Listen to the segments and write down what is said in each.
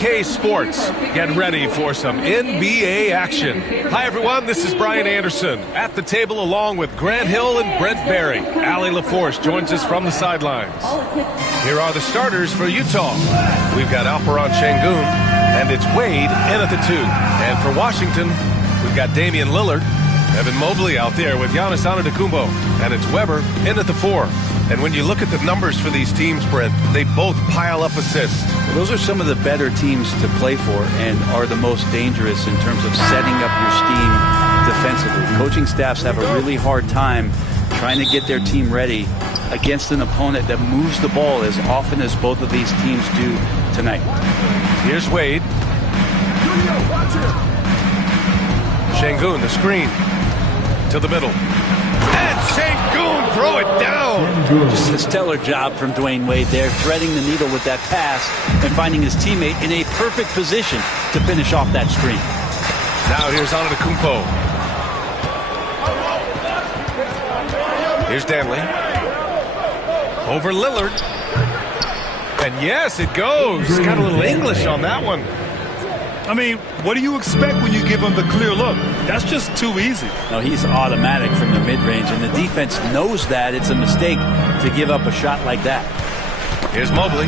K Sports, get ready for some NBA action. Hi everyone, this is Brian Anderson at the table along with Grant Hill and Brent Barry. Allie LaForce joins us from the sidelines. Here are the starters for Utah. We've got Alperen Sengun, and it's Wade in at the 2. And for Washington, we've got Damian Lillard, Evan Mobley out there with Giannis Antetokounmpo, and it's Weber in at the 4. And when you look at the numbers for these teams, Brent, they both pile up assists. Well, those are some of the better teams to play for and are the most dangerous in terms of setting up your steam defensively. Coaching staffs have a really hard time trying to get their team ready against an opponent that moves the ball as often as both of these teams do tonight. Here's Wade. Sengun, the screen to the middle. And Sengun, throw it down. Just a stellar job from Dwayne Wade there, threading the needle with that pass and finding his teammate in a perfect position to finish off that screen. Now here's Antetokounmpo. Here's Danley. Over Lillard. And yes, it goes. Got a little English on that one. I mean, what do you expect when you give him the clear look? That's just too easy. No, he's automatic from the mid-range, and the defense knows that it's a mistake to give up a shot like that. Here's Mobley.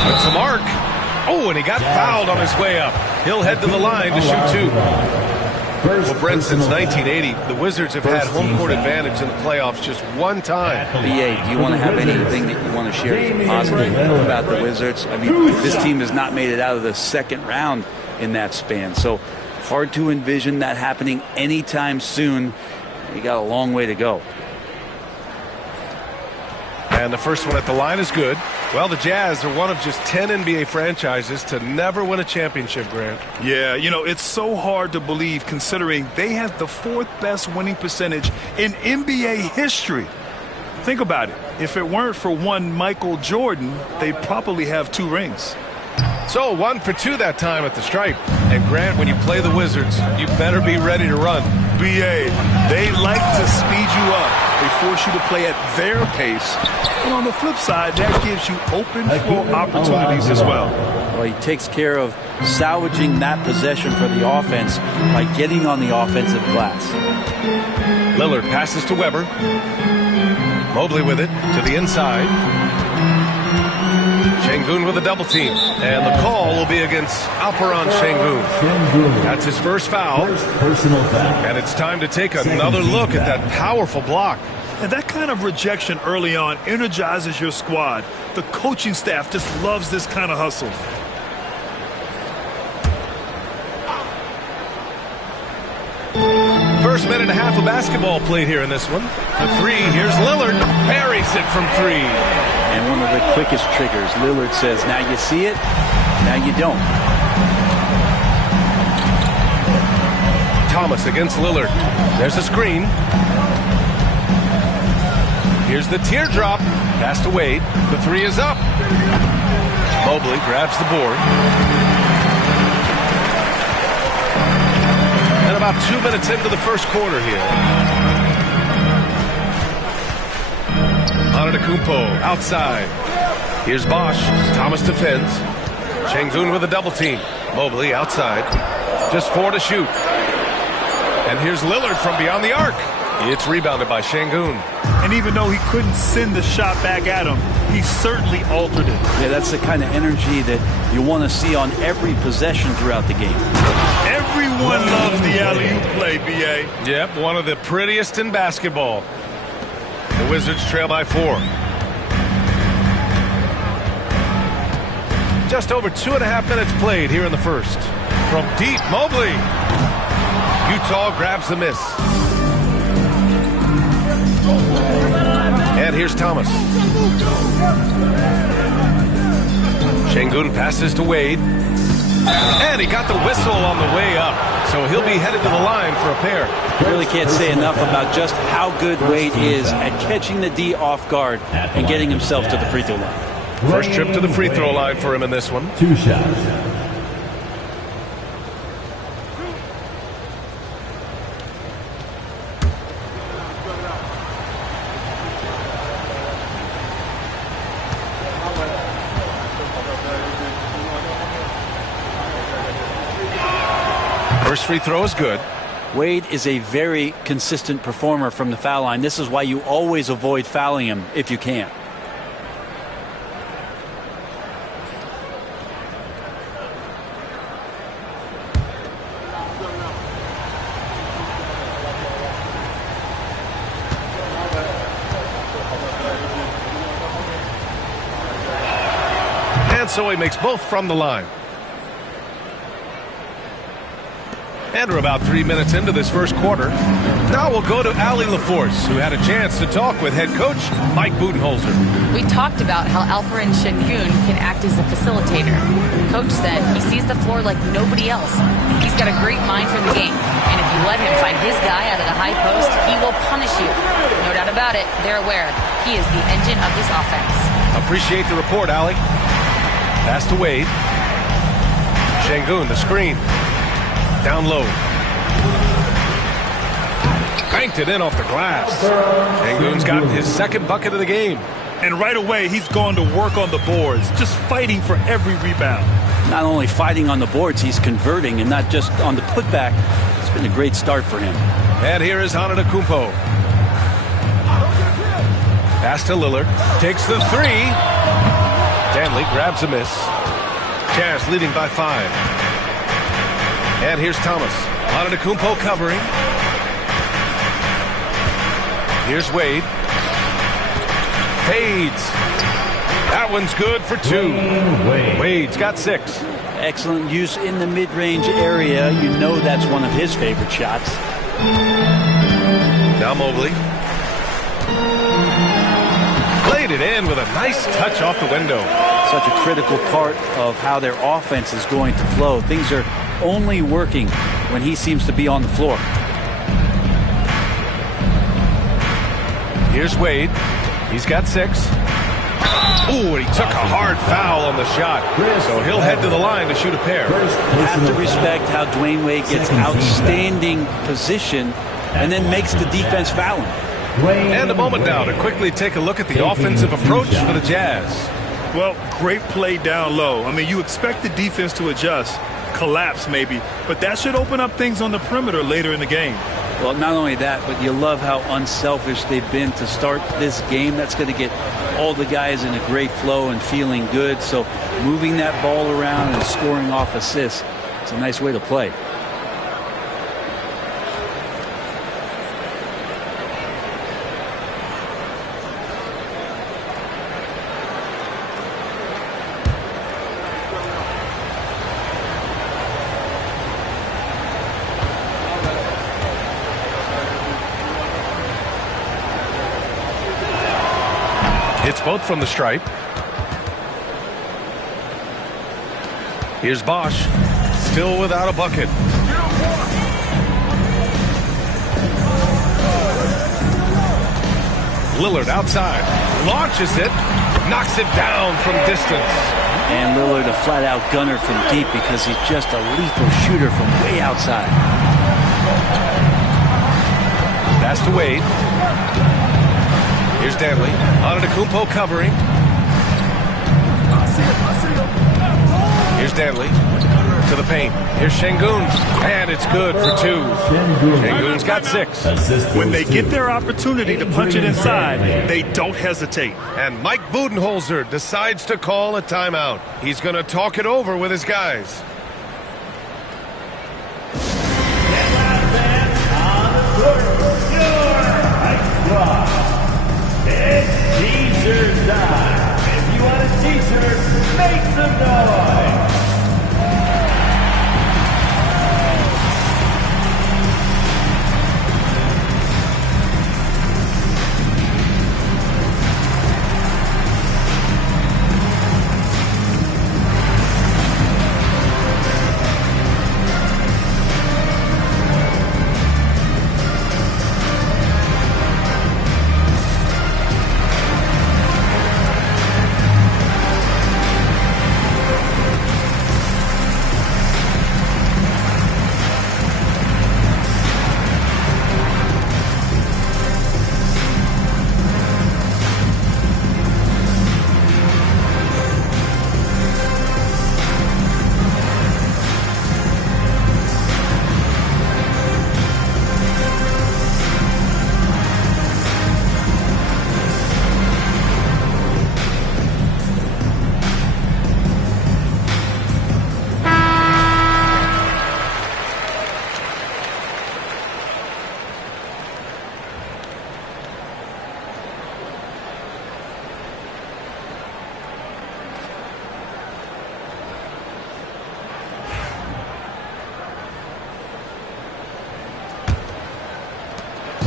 Puts the mark. Oh, and he got fouled on his way up. He'll head to the line to shoot 2. Well, Brent, since 1980, the Wizards have had home court advantage in the playoffs just one time. BA, do you want to have anything that you want to share that's positive about the Wizards? I mean, this team has not made it out of the second round in that span, so hard to envision that happening anytime soon. You got a long way to go. And the first one at the line is good. Well, the Jazz are one of just 10 NBA franchises to never win a championship, Grant. Yeah, you know, it's so hard to believe considering they have the 4th best winning percentage in NBA history. Think about it. If it weren't for one Michael Jordan, they'd probably have 2 rings. So 1 for 2 that time at the stripe. And Grant, when you play the Wizards, you better be ready to run. BA, they like to speed you up. They force you to play at their pace. And on the flip side, that gives you open floor opportunities as well. Well, he takes care of salvaging that possession for the offense by getting on the offensive glass. Lillard passes to Weber. Mobley with it to the inside. Sengun with a double team. And the call will be against Alperen Sengun. That's his first foul. And it's time to take another look at that powerful block. And that kind of rejection early on energizes your squad. The coaching staff just loves this kind of hustle. First minute and a half of basketball played here in this one. For 3, here's Lillard. Buries it from 3. And one of the quickest triggers. Lillard says, now you see it, now you don't. Thomas against Lillard. There's a screen. Here's the teardrop. Pass to Wade. The 3 is up. Mobley grabs the board. And about 2 minutes into the first quarter here. Antetokounmpo outside. Here's Bosch. Thomas defends. Sengun with a double team. Mobley outside. Just 4 to shoot. And here's Lillard from beyond the arc. It's rebounded by Sengun. And even though he couldn't send the shot back at him, he certainly altered it. Yeah, that's the kind of energy that you want to see on every possession throughout the game. Everyone loves the alley-oop play, BA. Yep, one of the prettiest in basketball. The Wizards trail by 4. Just over 2.5 minutes played here in the first. From deep, Mobley. Utah grabs the miss. And here's Thomas. Sengun passes to Wade. And he got the whistle on the way up. So he'll be headed to the line for a pair. Really can't say enough about just how good Wade is at catching the D off guard and getting himself to the free throw line. First trip to the free throw line for him in this one. 2 shots. First free throw is good. Wade is a very consistent performer from the foul line. This is why you always avoid fouling him if you can. And so he makes both from the line. And we're about 3 minutes into this first quarter. Now we'll go to Allie LaForce, who had a chance to talk with head coach Mike Budenholzer. We talked about how Alperen Sengun can act as a facilitator. Coach said he sees the floor like nobody else. He's got a great mind for the game. And if you let him find his guy out of the high post, he will punish you. No doubt about it, they're aware. He is the engine of this offense. Appreciate the report, Allie. Pass to Wade. Sengun, the screen. Down low. Banked it in off the glass. Sengun's got his second bucket of the game. And right away, he's gone to work on the boards, just fighting for every rebound. Not only fighting on the boards, he's converting, and not just on the putback. It's been a great start for him. And here is Antetokounmpo. Pass to Lillard. Takes the three. Stanley grabs a miss. Jazz leading by 5. And here's Thomas. Antetokounmpo covering. Here's Wade. Fades. That one's good for 2. Wade's got 6. Excellent use in the mid-range area. You know that's one of his favorite shots. Now Mobley. Played it in with a nice touch off the window. Such a critical part of how their offense is going to flow. Things are only working when he seems to be on the floor. Here's Wade. He's got 6. Ooh, and he took a hard foul on the shot. So he'll head to the line to shoot a pair. You have to respect how Dwayne Wade gets outstanding position and then makes the defense foul him. And a moment now to quickly take a look at the offensive approach for the Jazz. Well, great play down low. I mean, you expect the defense to adjust, collapse maybe, but that should open up things on the perimeter later in the game. Well, not only that, but you love how unselfish they've been to start this game. That's going to get all the guys in a great flow and feeling good. So moving that ball around and scoring off assists, it's a nice way to play. Hits both from the stripe. Here's Bosch, still without a bucket. Lillard outside, launches it, knocks it down from distance. And Lillard a flat-out gunner from deep because he's just a lethal shooter from way outside. Pass to Wade. Here's Stanley. Antetokounmpo covering. Here's Stanley to the paint. Here's Sengun. And it's good for 2. Sengun's got 6. When they get their opportunity to punch it inside, they don't hesitate. And Mike Budenholzer decides to call a timeout. He's going to talk it over with his guys. It's t-shirt time. If you want a t-shirt, make some noise.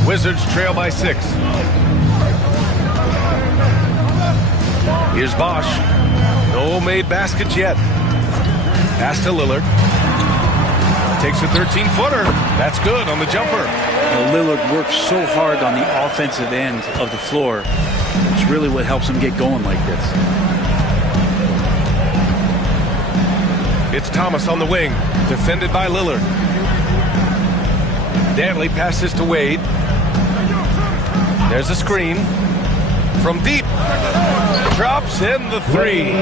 Wizards trail by 6. Here's Bosch. No made baskets yet. Pass to Lillard. Takes a 13-footer. That's good on the jumper. Lillard works so hard on the offensive end of the floor. It's really what helps him get going like this. It's Thomas on the wing, defended by Lillard. Dantley passes to Wade. There's a screen. From deep. Drops in the 3.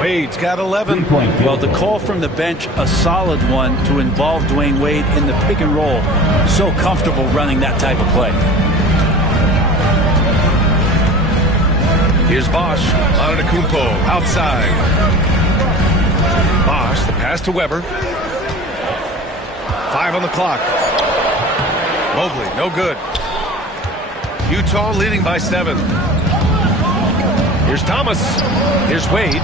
Wade's got 11. Well, the call from the bench, a solid one to involve Dwayne Wade in the pick and roll. So comfortable running that type of play. Here's Bosch. Antetokounmpo outside. Bosch, the pass to Weber. 5 on the clock. Mobley, no good. Utah leading by 7. Here's Thomas. Here's Wade.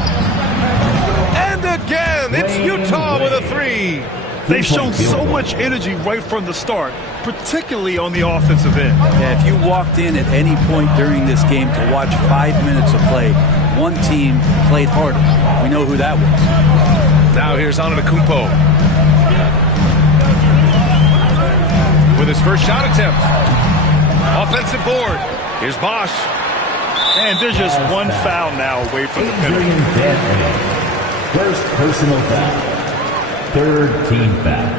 And again, it's Utah with a 3. They've shown so much energy right from the start, particularly on the offensive end. Yeah, if you walked in at any point during this game to watch 5 minutes of play, one team played harder. We know who that was. Now here's Antetokounmpo with his first shot attempt. Offensive board. Here's Bosch. And there's just one foul now away from the penalty. First personal foul. Third team foul.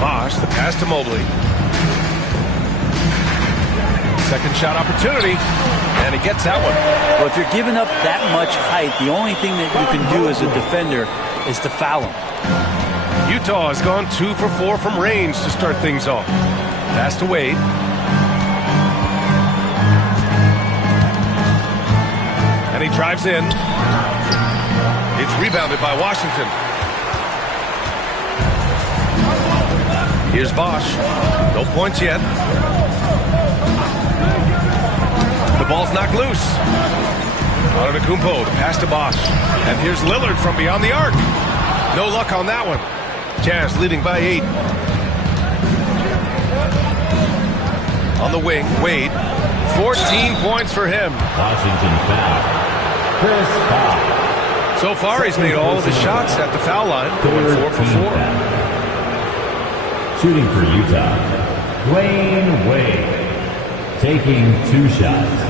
Bosch, the pass to Mobley. Second shot opportunity, and he gets that one. Well, if you're giving up that much height, the only thing that you can do as a defender is to foul him. Utah has gone 2 for 4 from range to start things off. Pass to Wade. And he drives in. It's rebounded by Washington. Here's Bosch. No points yet. The ball's knocked loose. Antetokounmpo, the pass to Bosch. And here's Lillard from beyond the arc. No luck on that one. Jazz leading by 8. On the wing, Wade. 14 points for him. Washington foul. Chris Paul. So far, he's made all of his shots at the foul line, going 4 for 4. Shooting for Utah, Dwayne Wade. Taking 2 shots.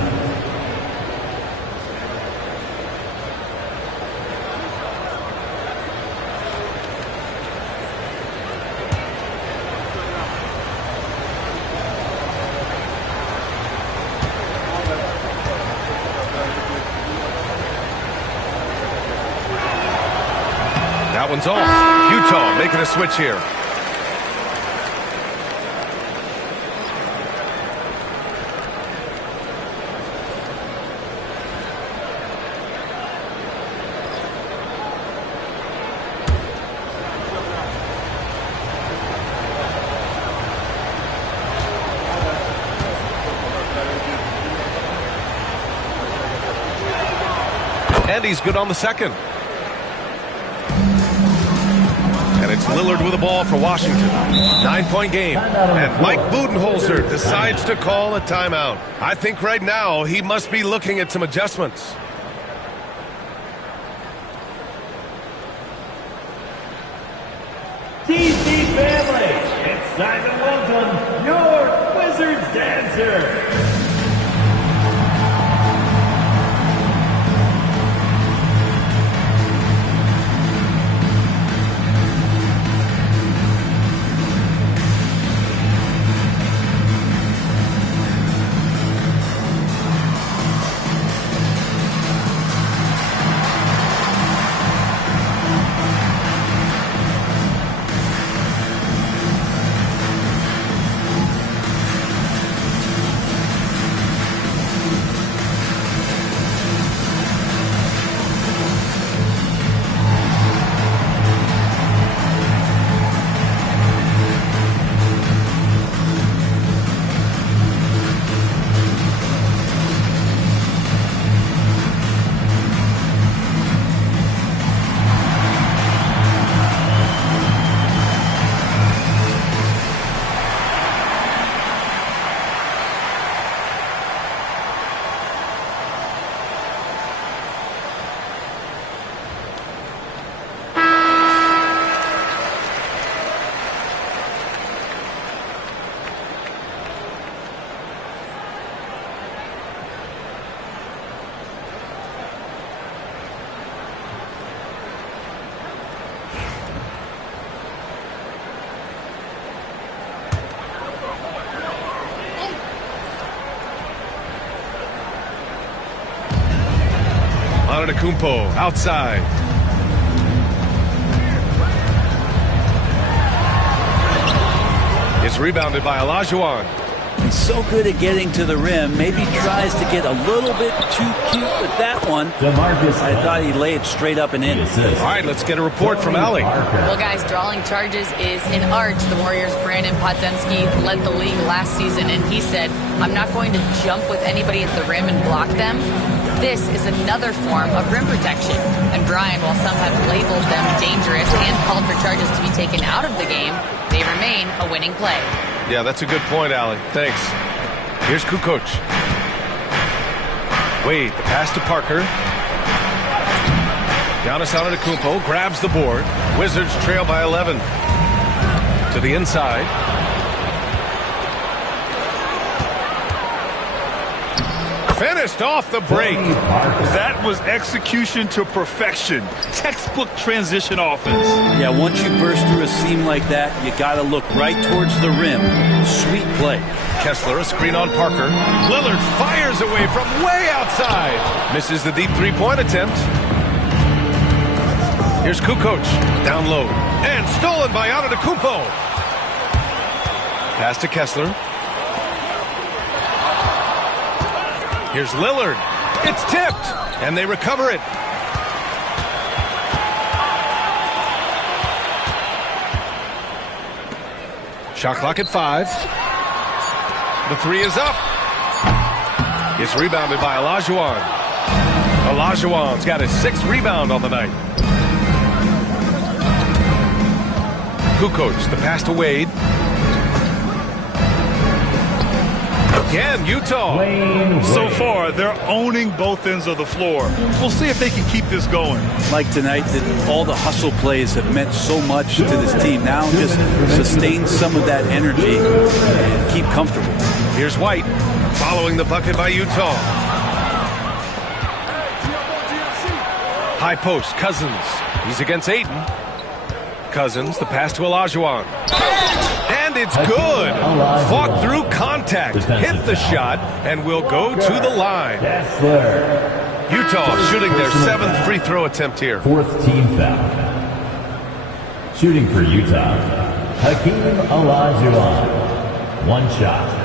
That one's off. Utah making a switch here. And he's good on the second. And it's Lillard with the ball for Washington. 9-point game. And Mike Budenholzer decides to call a timeout. I think right now he must be looking at some adjustments. TC family, it's time to welcome your Wizards dancer. Antetokounmpo outside. It's rebounded by Olajuwon. He's so good at getting to the rim. Maybe tries to get a little bit too cute with that one. I thought he laid it straight up and in. All right, let's get a report from Allie. Well, guys, drawing charges is an art. The Warriors' Brandon Podziemski led the league last season, and he said, I'm not going to jump with anybody at the rim and block them. This is another form of rim protection. And Brian, while some have labeled them dangerous and called for charges to be taken out of the game, they remain a winning play. Yeah, that's a good point, Allie. Thanks. Here's Kukoc. Wade, the pass to Parker. Giannis Antetokounmpo grabs the board. Wizards trail by 11. To the inside. Finished off the break. That was execution to perfection. Textbook transition offense. Yeah, once you burst through a seam like that, you got to look right towards the rim. Sweet play. Kessler, a screen on Parker. Lillard fires away from way outside. Misses the deep three-point attempt. Here's Kukoc. Down low. And stolen by Antetokounmpo. Pass to Kessler. Here's Lillard. It's tipped, and they recover it. Shot clock at 5. The three is up. It's rebounded by Olajuwon. Olajuwon's got his 6th rebound on the night. Kukoc, the pass to Wade. Again, Utah. So far, they're owning both ends of the floor. We'll see if they can keep this going. Like tonight, that all the hustle plays have meant so much to this team. Now just sustain some of that energy and keep comfortable. Here's White following the bucket by Utah. High post, Cousins. He's against Ayton. Cousins, the pass to Olajuwon. And it's good. Fought through contact, hit the shot, and will go to the line. Utah shooting their 7th free throw attempt here. 4th team foul. Shooting for Utah, Hakeem Olajuwon. 1 shot.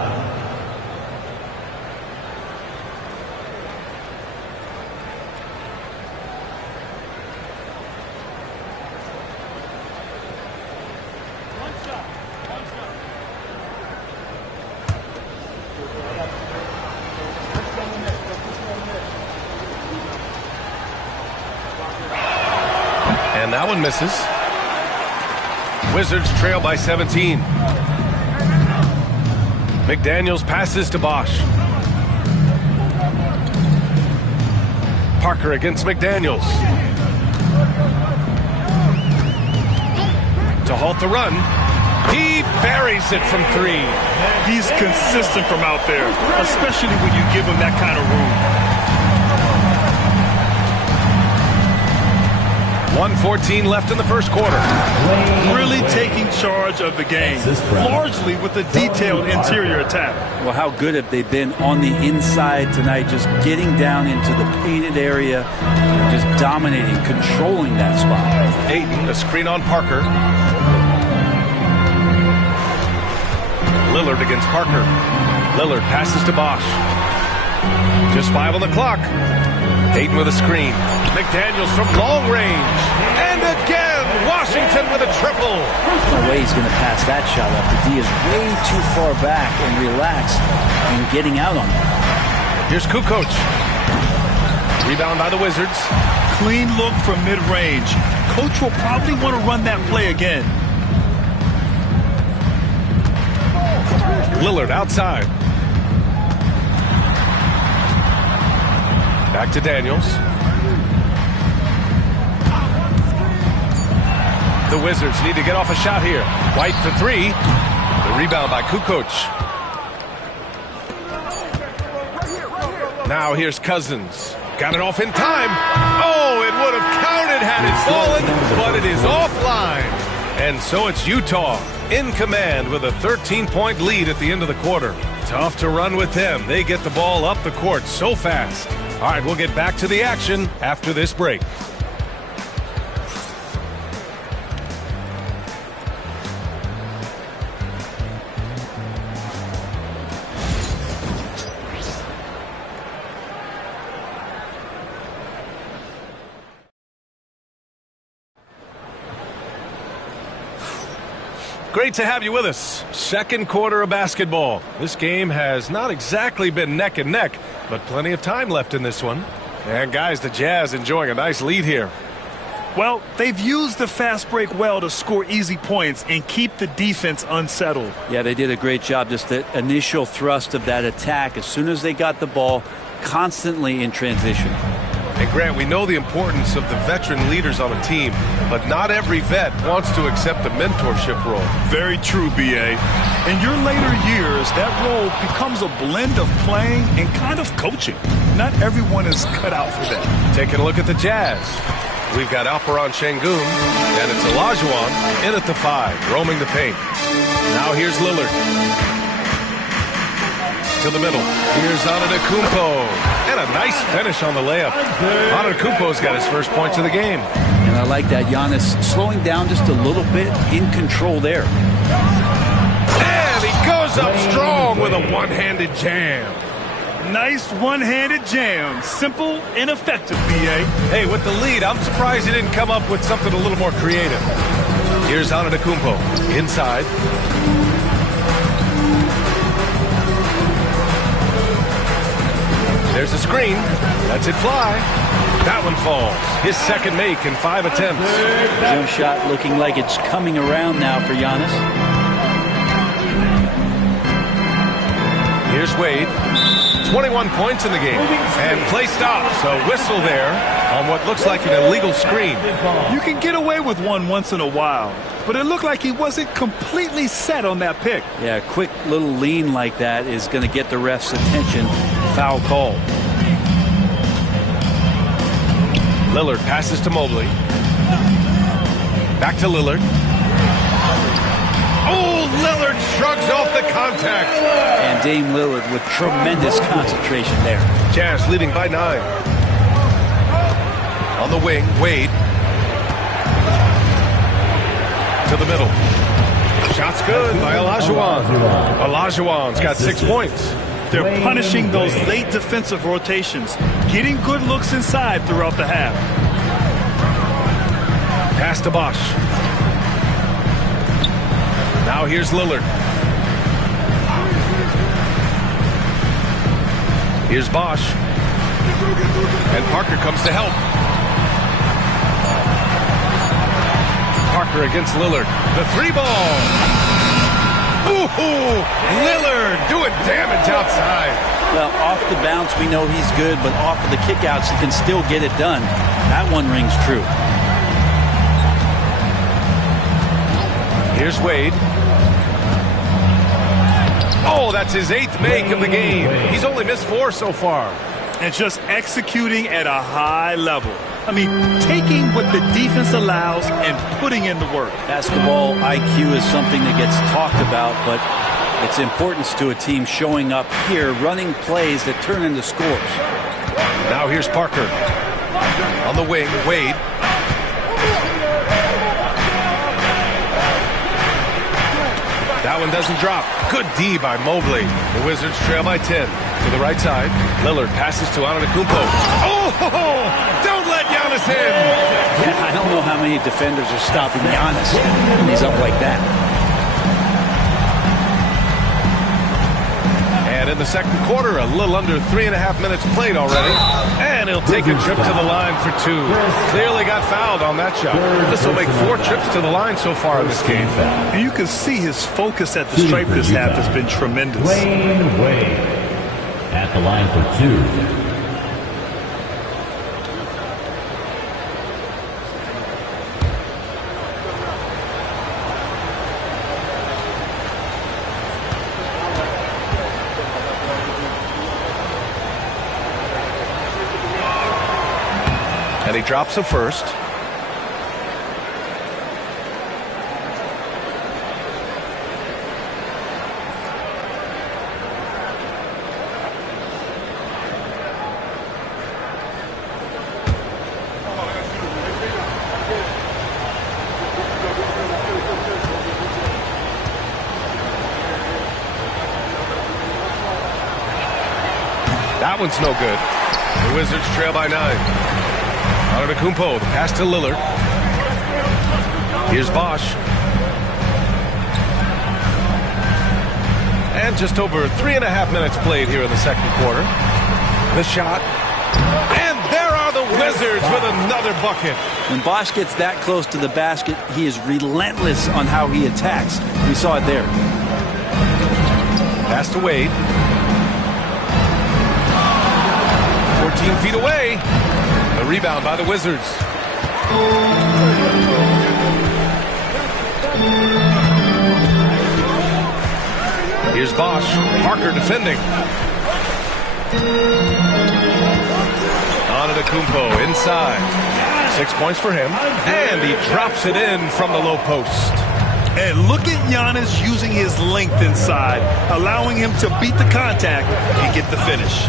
And that one misses. Wizards trail by 17. McDaniels passes to Bosch. Parker against McDaniels. To halt the run. He buries it from 3. He's consistent from out there, especially when you give him that kind of room. 1:14 left in the first quarter. Really taking charge of the game, largely with a detailed interior attack. Well, how good have they been on the inside tonight, just getting down into the painted area, just dominating, controlling that spot. Ayton, a screen on Parker. Lillard against Parker. Lillard passes to Bosch. Just 5 on the clock. Ayton with a screen. McDaniels from long range. And again, Washington with a triple. No way he's going to pass that shot up. The D is way too far back and relaxed in getting out on it. Here's Kukoc. Rebound by the Wizards. Clean look from mid-range. Coach will probably want to run that play again. Lillard outside. Back to Daniels. The Wizards need to get off a shot here. White for 3. The rebound by Kukoc. Now here's Cousins. Got it off in time. Oh, it would have counted had it fallen, but it is offline. And so it's Utah in command with a 13-point lead at the end of the quarter. Tough to run with them. They get the ball up the court so fast. All right, we'll get back to the action after this break. Great to have you with us. Second quarter of basketball. This game has not exactly been neck and neck, but plenty of time left in this one. And guys, the Jazz enjoying a nice lead here. Well, they've used the fast break well to score easy points and keep the defense unsettled. Yeah, they did a great job. Just the initial thrust of that attack, as soon as they got the ball, constantly in transition. And Grant, we know the importance of the veteran leaders on a team, but not every vet wants to accept the mentorship role. Very true, B.A. In your later years, that role becomes a blend of playing and kind of coaching. Not everyone is cut out for that. Taking a look at the Jazz. We've got Alperen Şengün, and it's Olajuwon in at the 5, roaming the paint. Now here's Lillard. To the middle. Here's Antetokounmpo. And a nice finish on the layup. Antetokounmpo's got his first points of the game. And I like that. Giannis slowing down just a little bit, in control there. And he goes up strong with a one-handed jam. Nice one-handed jam. Simple and effective, B.A. Hey, with the lead, I'm surprised he didn't come up with something a little more creative. Here's Antetokounmpo inside. There's a screen. Lets it fly. That one falls. His second make in 5 attempts. Jump shot looking like it's coming around now for Giannis. Here's Wade. 21 points in the game. And play stops. A whistle there on what looks like an illegal screen. You can get away with one once in a while, but it looked like he wasn't completely set on that pick. Yeah, a quick little lean like that is going to get the ref's attention. Foul call. Lillard passes to Mobley. Back to Lillard. Oh, Lillard shrugs off the contact. And Dame Lillard with tremendous concentration there. Jazz leading by 9. On the wing, Wade. To the middle. Shot's good by Olajuwon. Olajuwon's got 6 points. They're punishing those late defensive rotations, getting good looks inside throughout the half. Pass to Bosh. Now here's Lillard. Here's Bosh. And Parker comes to help. Parker against Lillard. The 3-ball. Ooh, Lillard doing damage outside. Well, off the bounce, we know he's good, but off of the kickouts, he can still get it done. That one rings true. Here's Wade. Oh, that's his 8th make of the game. He's only missed 4 so far. And just executing at a high level. I mean, taking what the defense allows and putting in the work. Basketball IQ is something that gets talked about, but its importance to a team showing up here, running plays that turn into scores. Now here's Parker. On the wing, Wade. That one doesn't drop. Good D by Mobley. The Wizards trail by 10. To the right side, Lillard passes to Antetokounmpo. Oh, don't let Giannis in. Yeah, I don't know how many defenders are stopping Giannis when he's up like that. And in the second quarter, a little under 3.5 minutes played already. And he'll take a trip to the line for 2. Clearly got fouled on that shot. This will make 4 trips to the line so far in this game. And you can see his focus at the stripe this half has been tremendous. Wade at the line for 2. And he drops a first. That one's no good. The Wizards trail by 9. Antetokounmpo, the pass to Lillard. Here's Bosch. And just over 3.5 minutes played here in the second quarter. The shot. And there are the Wizards with another bucket. When Bosch gets that close to the basket, he is relentless on how he attacks. We saw it there. Pass to Wade. 14 feet away. A rebound by the Wizards. Here's Bosch. Parker defending. Antetokounmpo inside. 6 points for him. And he drops it in from the low post. And look at Giannis using his length inside, allowing him to beat the contact and get the finish.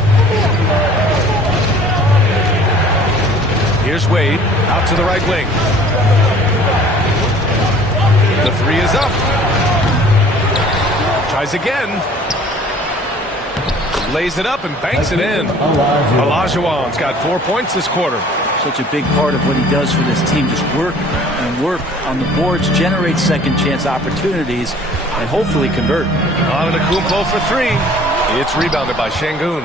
Here's Wade out to the right wing. The three is up. Tries again. Lays it up and banks it in. Olajuwon's got 4 points this quarter. Such a big part of what he does for this team. Just work and work on the boards, generate second chance opportunities, and hopefully convert. Antetokounmpo for three. It's rebounded by Şengün.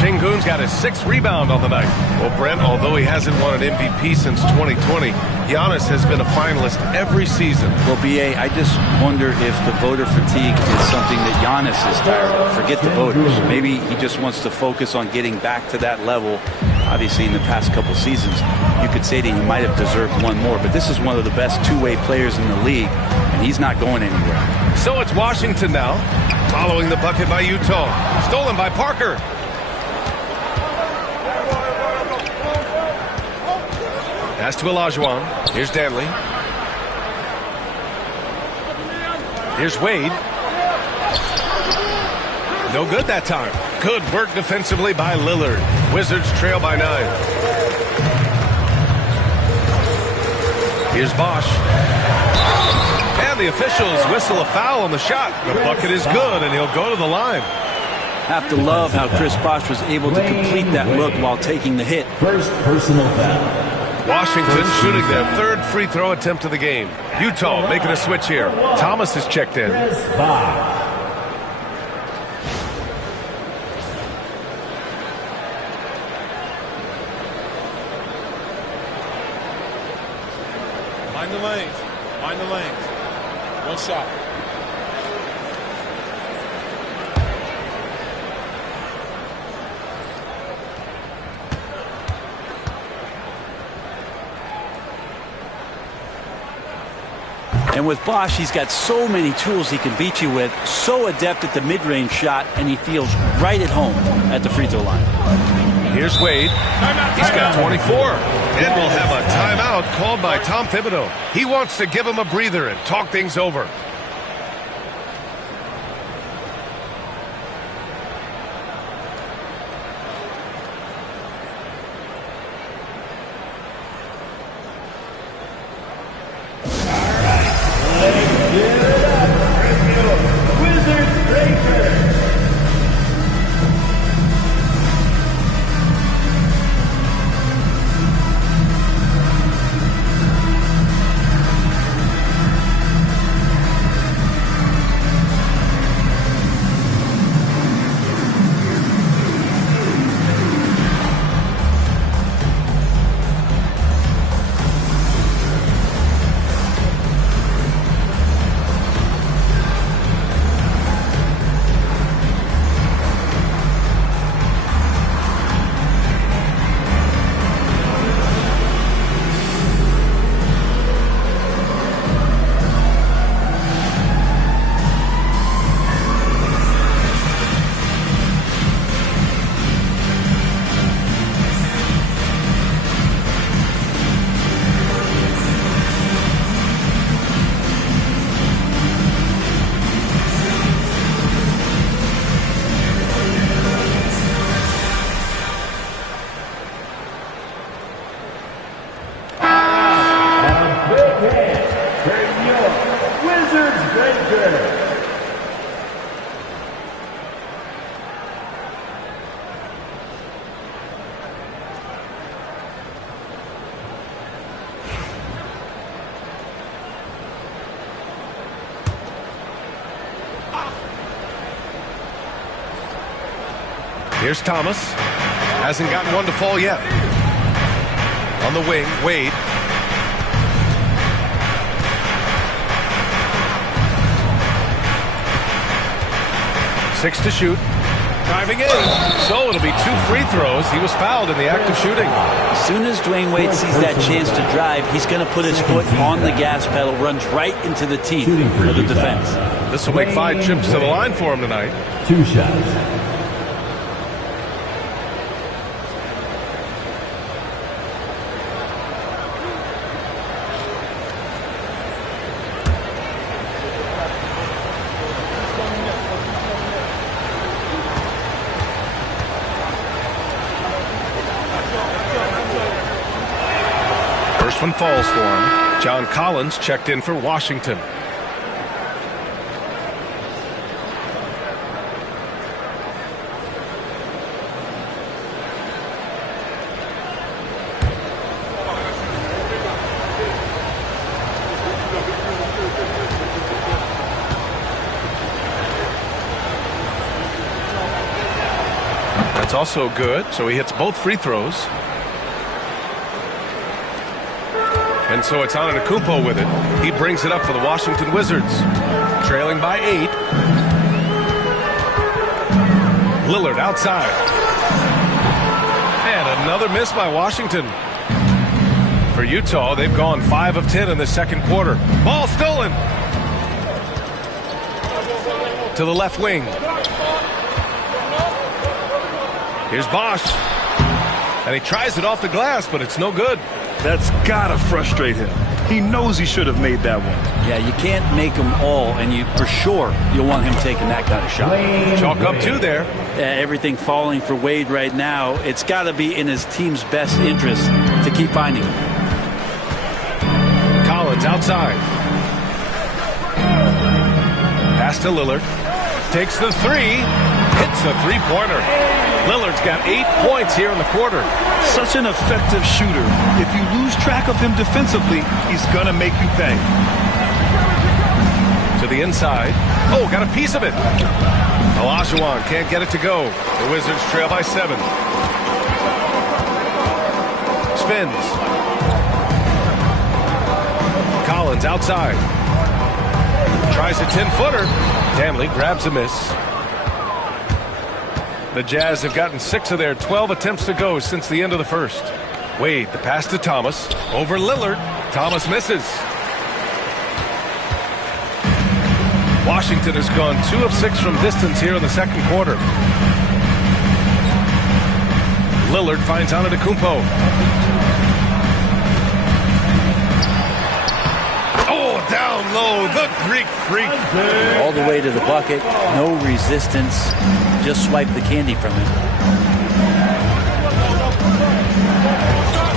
Şengün's got his 6th rebound on the night. Well, Brent, although he hasn't won an MVP since 2020, Giannis has been a finalist every season. Well, B.A., I just wonder if the voter fatigue is something that Giannis is tired of. Forget the voters. Maybe he just wants to focus on getting back to that level. Obviously, in the past couple seasons, you could say that he might have deserved one more, but this is one of the best two-way players in the league, and he's not going anywhere. So it's Washington now, following the bucket by Utah. Stolen by Parker. Pass to Olajuwon. Here's Danley. Here's Wade. No good that time. Good work defensively by Lillard. Wizards trail by 9. Here's Bosch. And the officials whistle a foul on the shot. The bucket is good, and he'll go to the line. Have to love how Chris Bosch was able to complete that look while taking the hit. First personal foul. Washington shooting their 3rd free throw attempt of the game. Utah making a switch here. Thomas is checked in. Mind the lanes. Mind the lanes. One shot. And with Bosch, he's got so many tools he can beat you with, so adept at the mid-range shot, and he feels right at home at the free throw line. Here's Wade. He's got 24. And we'll have a timeout called by Tom Thibodeau. He wants to give him a breather and talk things over. Here's Thomas. Hasn't gotten one to fall yet. On the wing, Wade. Six to shoot. Driving in. So it'll be 2 free throws. He was fouled in the act of shooting. As soon as Dwayne Wade sees that chance to drive, he's going to put his foot on the gas pedal, runs right into the teeth of the defense. This will make 5 trips to the line for him tonight. 2 shots. First one falls for him. John Collins checked in for Washington. That's also good, so he hits both free throws. And so it's Antetokounmpo with it. He brings it up for the Washington Wizards. Trailing by 8. Lillard outside. And another miss by Washington. For Utah, they've gone 5 of 10 in the second quarter. Ball stolen. To the left wing. Here's Bosch. And he tries it off the glass, but it's no good. That's gotta frustrate him. He knows he should have made that one. Yeah, you can't make them all, and you for sure you'll want him taking that kind of shot. Chalk up 2 there. Everything falling for Wade right now. It's got to be in his team's best interest to keep finding him. Collins outside. Pass to Lillard. Takes the 3. Hits a 3-pointer. Lillard's got 8 points here in the quarter. Such an effective shooter. If you lose track of him defensively, he's going to make you pay. To the inside. Oh, got a piece of it. Olajuwon can't get it to go. The Wizards trail by 7. Spins. Collins outside. Tries a 10-footer. Danley grabs a miss. The Jazz have gotten 6 of their 12 attempts to go since the end of the first. Wade, the pass to Thomas. Over Lillard. Thomas misses. Washington has gone 2 of 6 from distance here in the second quarter. Lillard finds Antetokounmpo. Oh, down low, the Greek freak. All the way to the bucket. No resistance. Just swipe the candy from him.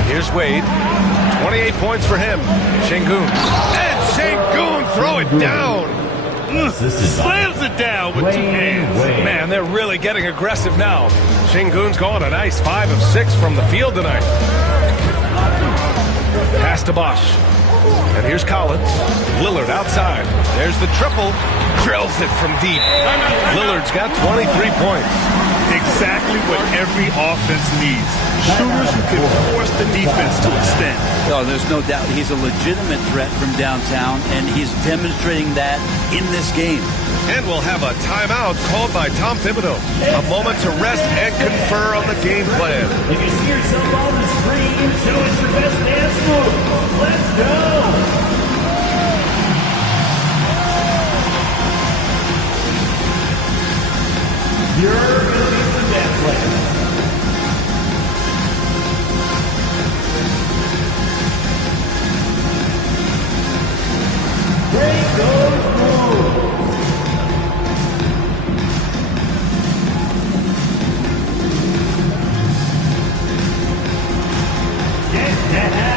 Here's Wade. 28 points for him. Şengün. And Şengün throw it down. Slams it down with 2 hands. Man, they're really getting aggressive now. Şengün's gone a nice 5 of 6 from the field tonight. Pass to Bosch. And here's Collins. Lillard outside. There's the triple. Drills it from deep. Lillard's got 23 points. Exactly what every offense needs. Shooters who can force the defense to extend. Oh, there's no doubt he's a legitimate threat from downtown, and he's demonstrating that in this game. And we'll have a timeout called by Tom Thibodeau. A moment to rest and confer on the game plan. If you see yourself on the screen, show us your best dance move. Let's go. You're going to be some dance players. Break those rules. Get down.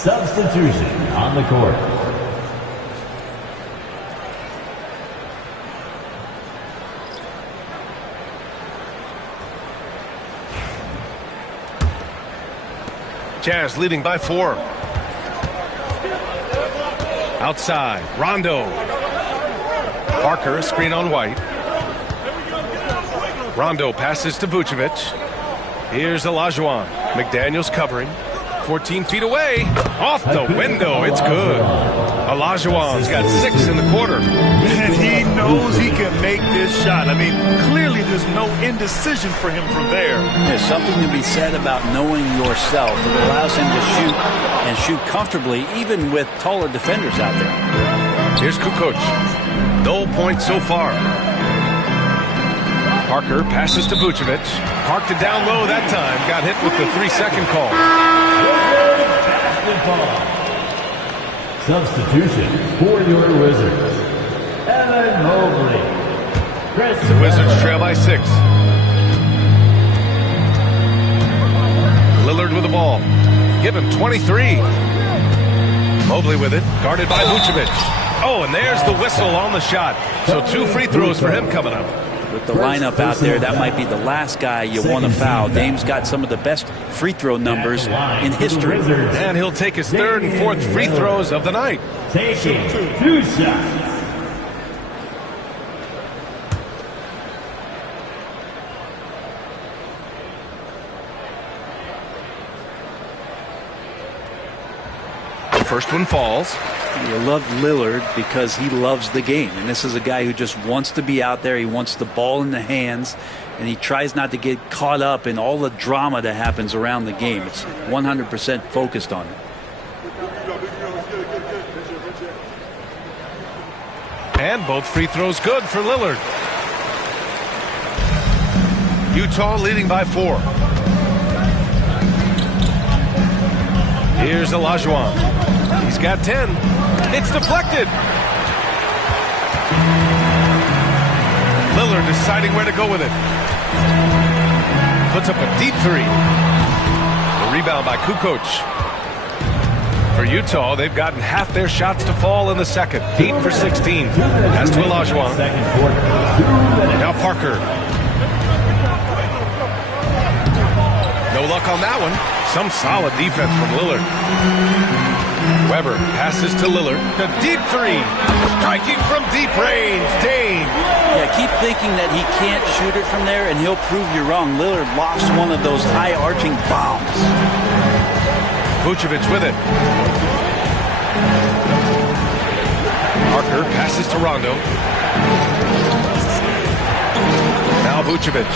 Substitution on the court. Jazz leading by 4. Outside, Rondo. Parker, a screen on White. Rondo passes to Vucevic. Here's Olajuwon. McDaniels covering. 14 feet away. Off the window. It's good. Olajuwon's got 6 in the quarter. And he knows he can make this shot. I mean, clearly there's no indecision for him from there. There's something to be said about knowing yourself. It allows him to shoot and shoot comfortably, even with taller defenders out there. Here's Kukoc. No points so far. Parker passes to Vucevic. Parked it down low that time. Got hit with the 3-second call. Substitution for your Wizards. Evan Mobley. The Wizards trail by 6. Lillard with the ball. Give him 23. Mobley with it. Guarded by Vucevic. Oh, and there's the whistle on the shot. So 2 free throws for him coming up. With the lineup out there, that might be the last guy you want to foul. Dame's got some of the best free throw numbers in history. And he'll take his 3rd and 4th free throws of the night. Taking 2 shots. The first one falls. You love Lillard because he loves the game. And this is a guy who just wants to be out there. He wants the ball in the hands. And he tries not to get caught up in all the drama that happens around the game. It's 100% focused on it. And both free throws good for Lillard. Utah leading by 4. Here's Olajuwon. He's got 10. It's deflected. Lillard deciding where to go with it. Puts up a deep 3. The rebound by Kukoc. For Utah, they've gotten half their shots to fall in the second. 8 for 16. Pass to Olajuwon. Now Parker. No luck on that one. Some solid defense from Lillard. Weber passes to Lillard. A deep 3. Striking from deep range. Dane. Yeah, keep thinking that he can't shoot it from there, and he'll prove you wrong. Lillard lost one of those high-arching bombs. Vucevic with it. Parker passes to Rondo. Now Vucevic.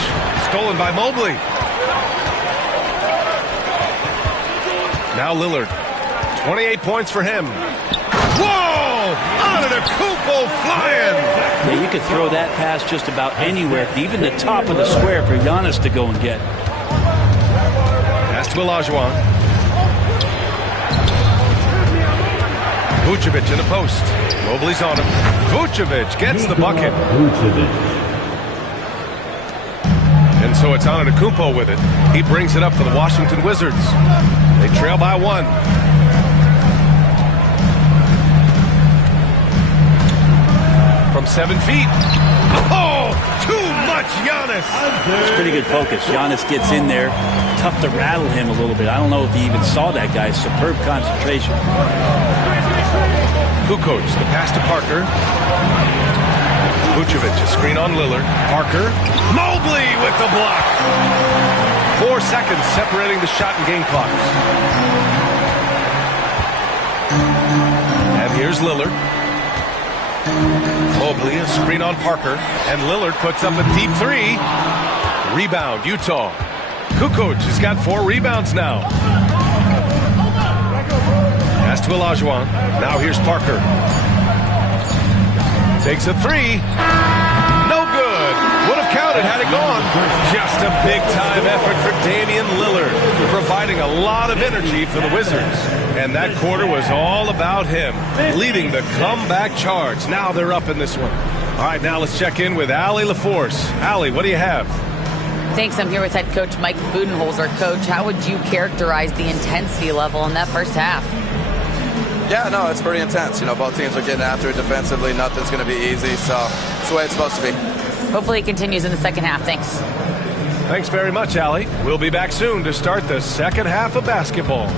Stolen by Mobley. Now Lillard. 28 points for him. Whoa! Antetokounmpo flying! Yeah, you could throw that pass just about anywhere, even the top of the square for Giannis to go and get. Pass to Olajuwon. Vucevic in the post. Mobley's on him. Vucevic gets the bucket. And so it's Antetokounmpo with it. He brings it up for the Washington Wizards. They trail by 1. From 7 feet. Oh, too much Giannis. It's pretty good focus. Giannis gets in there. Tough to rattle him a little bit. I don't know if he even saw that guy. Superb concentration. Kukoc, the pass to Parker. Vucevic, a screen on Lillard. Parker. Mobley with the block. 4 seconds separating the shot and game clocks. And here's Lillard. Mobley, a screen on Parker. And Lillard puts up a deep 3. Rebound, Utah. Kukoc has got 4 rebounds now. Pass to Olajuwon. Now here's Parker. Takes a 3. No good. Would have counted had it gone. Just a big-time effort for Damian Lillard, providing a lot of energy for the Wizards. And that quarter was all about him, leading the comeback charge. Now they're up in this one. All right, now let's check in with Allie LaForce. Allie, what do you have? Thanks. I'm here with head coach Mike Budenholzer. Coach, how would you characterize the intensity level in that first half? Yeah, no, it's pretty intense. You know, both teams are getting after it defensively. Nothing's going to be easy, so it's the way it's supposed to be. Hopefully it continues in the second half. Thanks. Thanks very much, Allie. We'll be back soon to start the second half of basketball.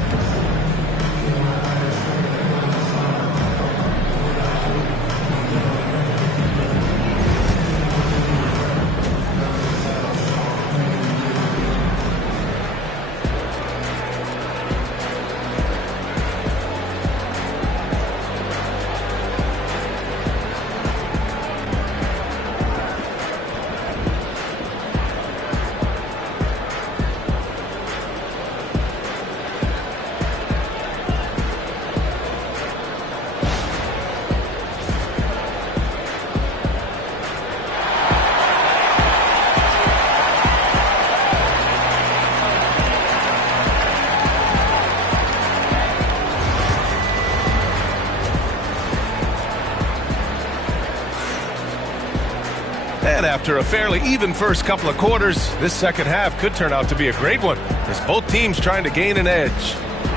And after a fairly even first couple of quarters, this second half could turn out to be a great one, as both teams trying to gain an edge.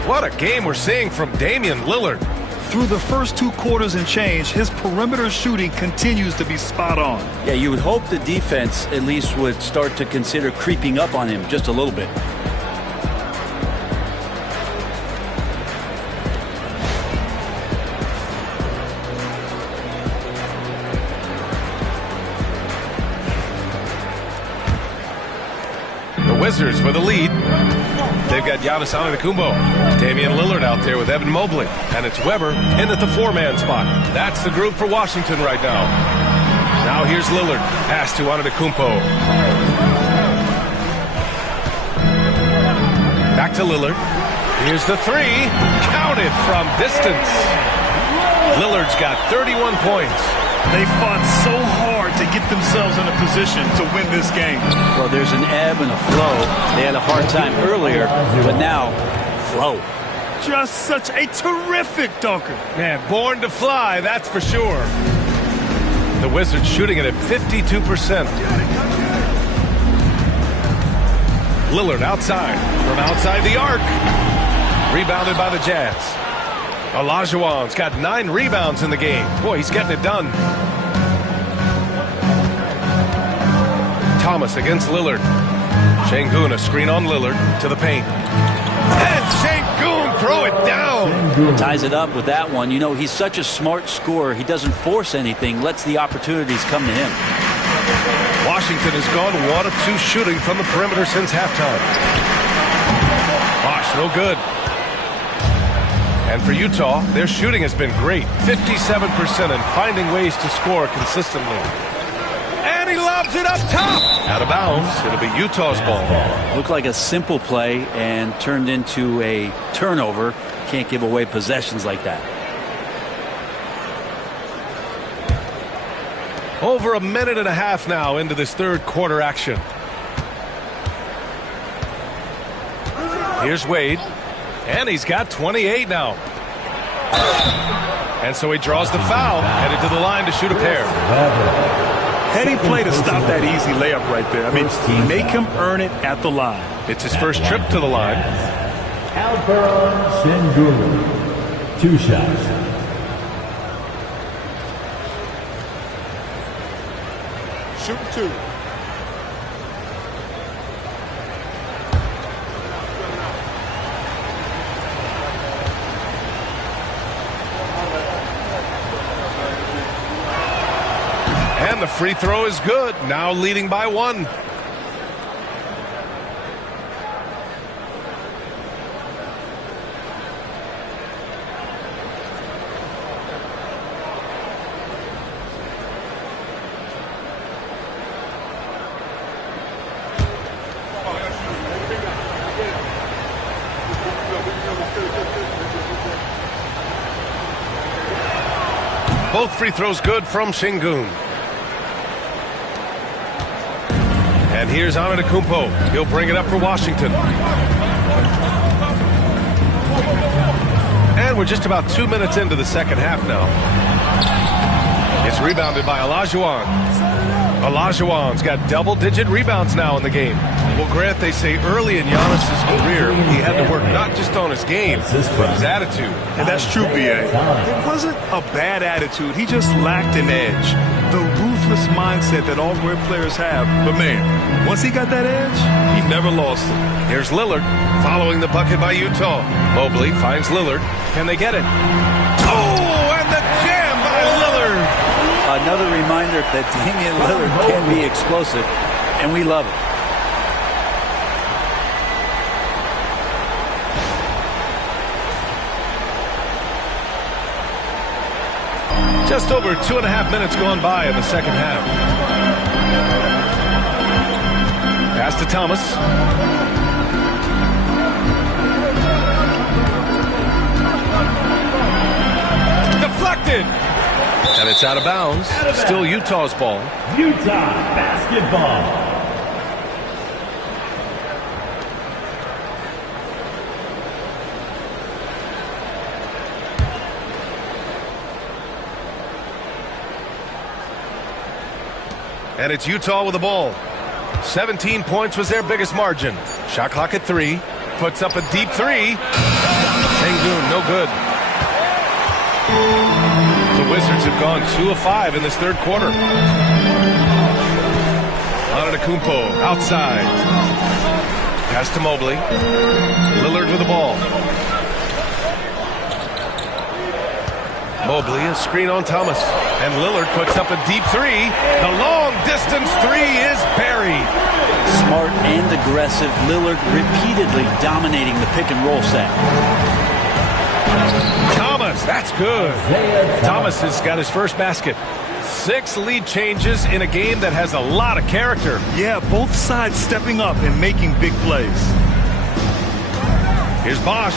What a game we're seeing from Damian Lillard. Through the first 2 quarters and change, his perimeter shooting continues to be spot on. Yeah, you would hope the defense at least would start to consider creeping up on him just a little bit. Wizards with a lead. They've got Giannis Antetokounmpo, Damian Lillard out there with Evan Mobley, and it's Weber in at the 4-man spot. That's the group for Washington right now. Now here's Lillard, pass to Antetokounmpo. Back to Lillard. Here's the 3, counted from distance. Lillard's got 31 points. They fought so hard to get themselves in a position to win this game. Well, there's an ebb and a flow. They had a hard time earlier, but now, flow. Just such a terrific dunker. Man, born to fly, that's for sure. The Wizards shooting it at 52%. Lillard outside, from outside the arc. Rebounded by the Jazz. Olajuwon's got 9 rebounds in the game. Boy, he's getting it done. Thomas against Lillard. Şengün, a screen on Lillard to the paint. And Şengün throw it down. Ties it up with that one. You know, he's such a smart scorer. He doesn't force anything, lets the opportunities come to him. Washington has gone 1 of 2 shooting from the perimeter since halftime. Bosh, no good. And for Utah, their shooting has been great. 57% and finding ways to score consistently. And he lobs it up top. Out of bounds. It'll be Utah's ball. Looked like a simple play and turned into a turnover. Can't give away possessions like that. Over a minute and a half now into this third quarter action. Here's Wade. And he's got 28 now. And so he draws the foul, headed to the line to shoot a pair. Heady play to stop that easy layup right there. I mean, make him earn it at the line. It's his first trip to the line. Alperen Şengün, 2 shots. Shoot 2. And the free throw is good. Now leading by 1. Both free throws good from Şengün. And here's Antetokounmpo. He'll bring it up for Washington. And we're just about 2 minutes into the second half now. It's rebounded by Olajuwon. Olajuwon's got double-digit rebounds now in the game. Well, Grant, they say early in Giannis's career, he had to work not just on his game, but his attitude. And that's true, B.A. It wasn't a bad attitude. He just lacked an edge. The ruthless mindset that all great players have. But, man, once he got that edge, he never lost it. Here's Lillard following the bucket by Utah. Mobley finds Lillard. Can they get it? Oh, and the jam by Lillard. Another reminder that Damian Lillard can be explosive, and we love it. Just over 2.5 minutes gone by in the second half. Pass to Thomas. Deflected. And it's out of bounds. Still Utah's ball. Utah basketball. And it's Utah with the ball. 17 points was their biggest margin. Shot clock at 3. Puts up a deep 3. Sengun, no good. The Wizards have gone 2 of 5 in this third quarter. Antetokounmpo outside. Pass to Mobley. Lillard with the ball. Mobley, a screen on Thomas. And Lillard puts up a deep 3. The long-distance 3 is buried. Smart and aggressive. Lillard repeatedly dominating the pick-and-roll set. Thomas, that's good. Thomas has got his first basket. 6 lead changes in a game that has a lot of character. Yeah, both sides stepping up and making big plays. Here's Bosch.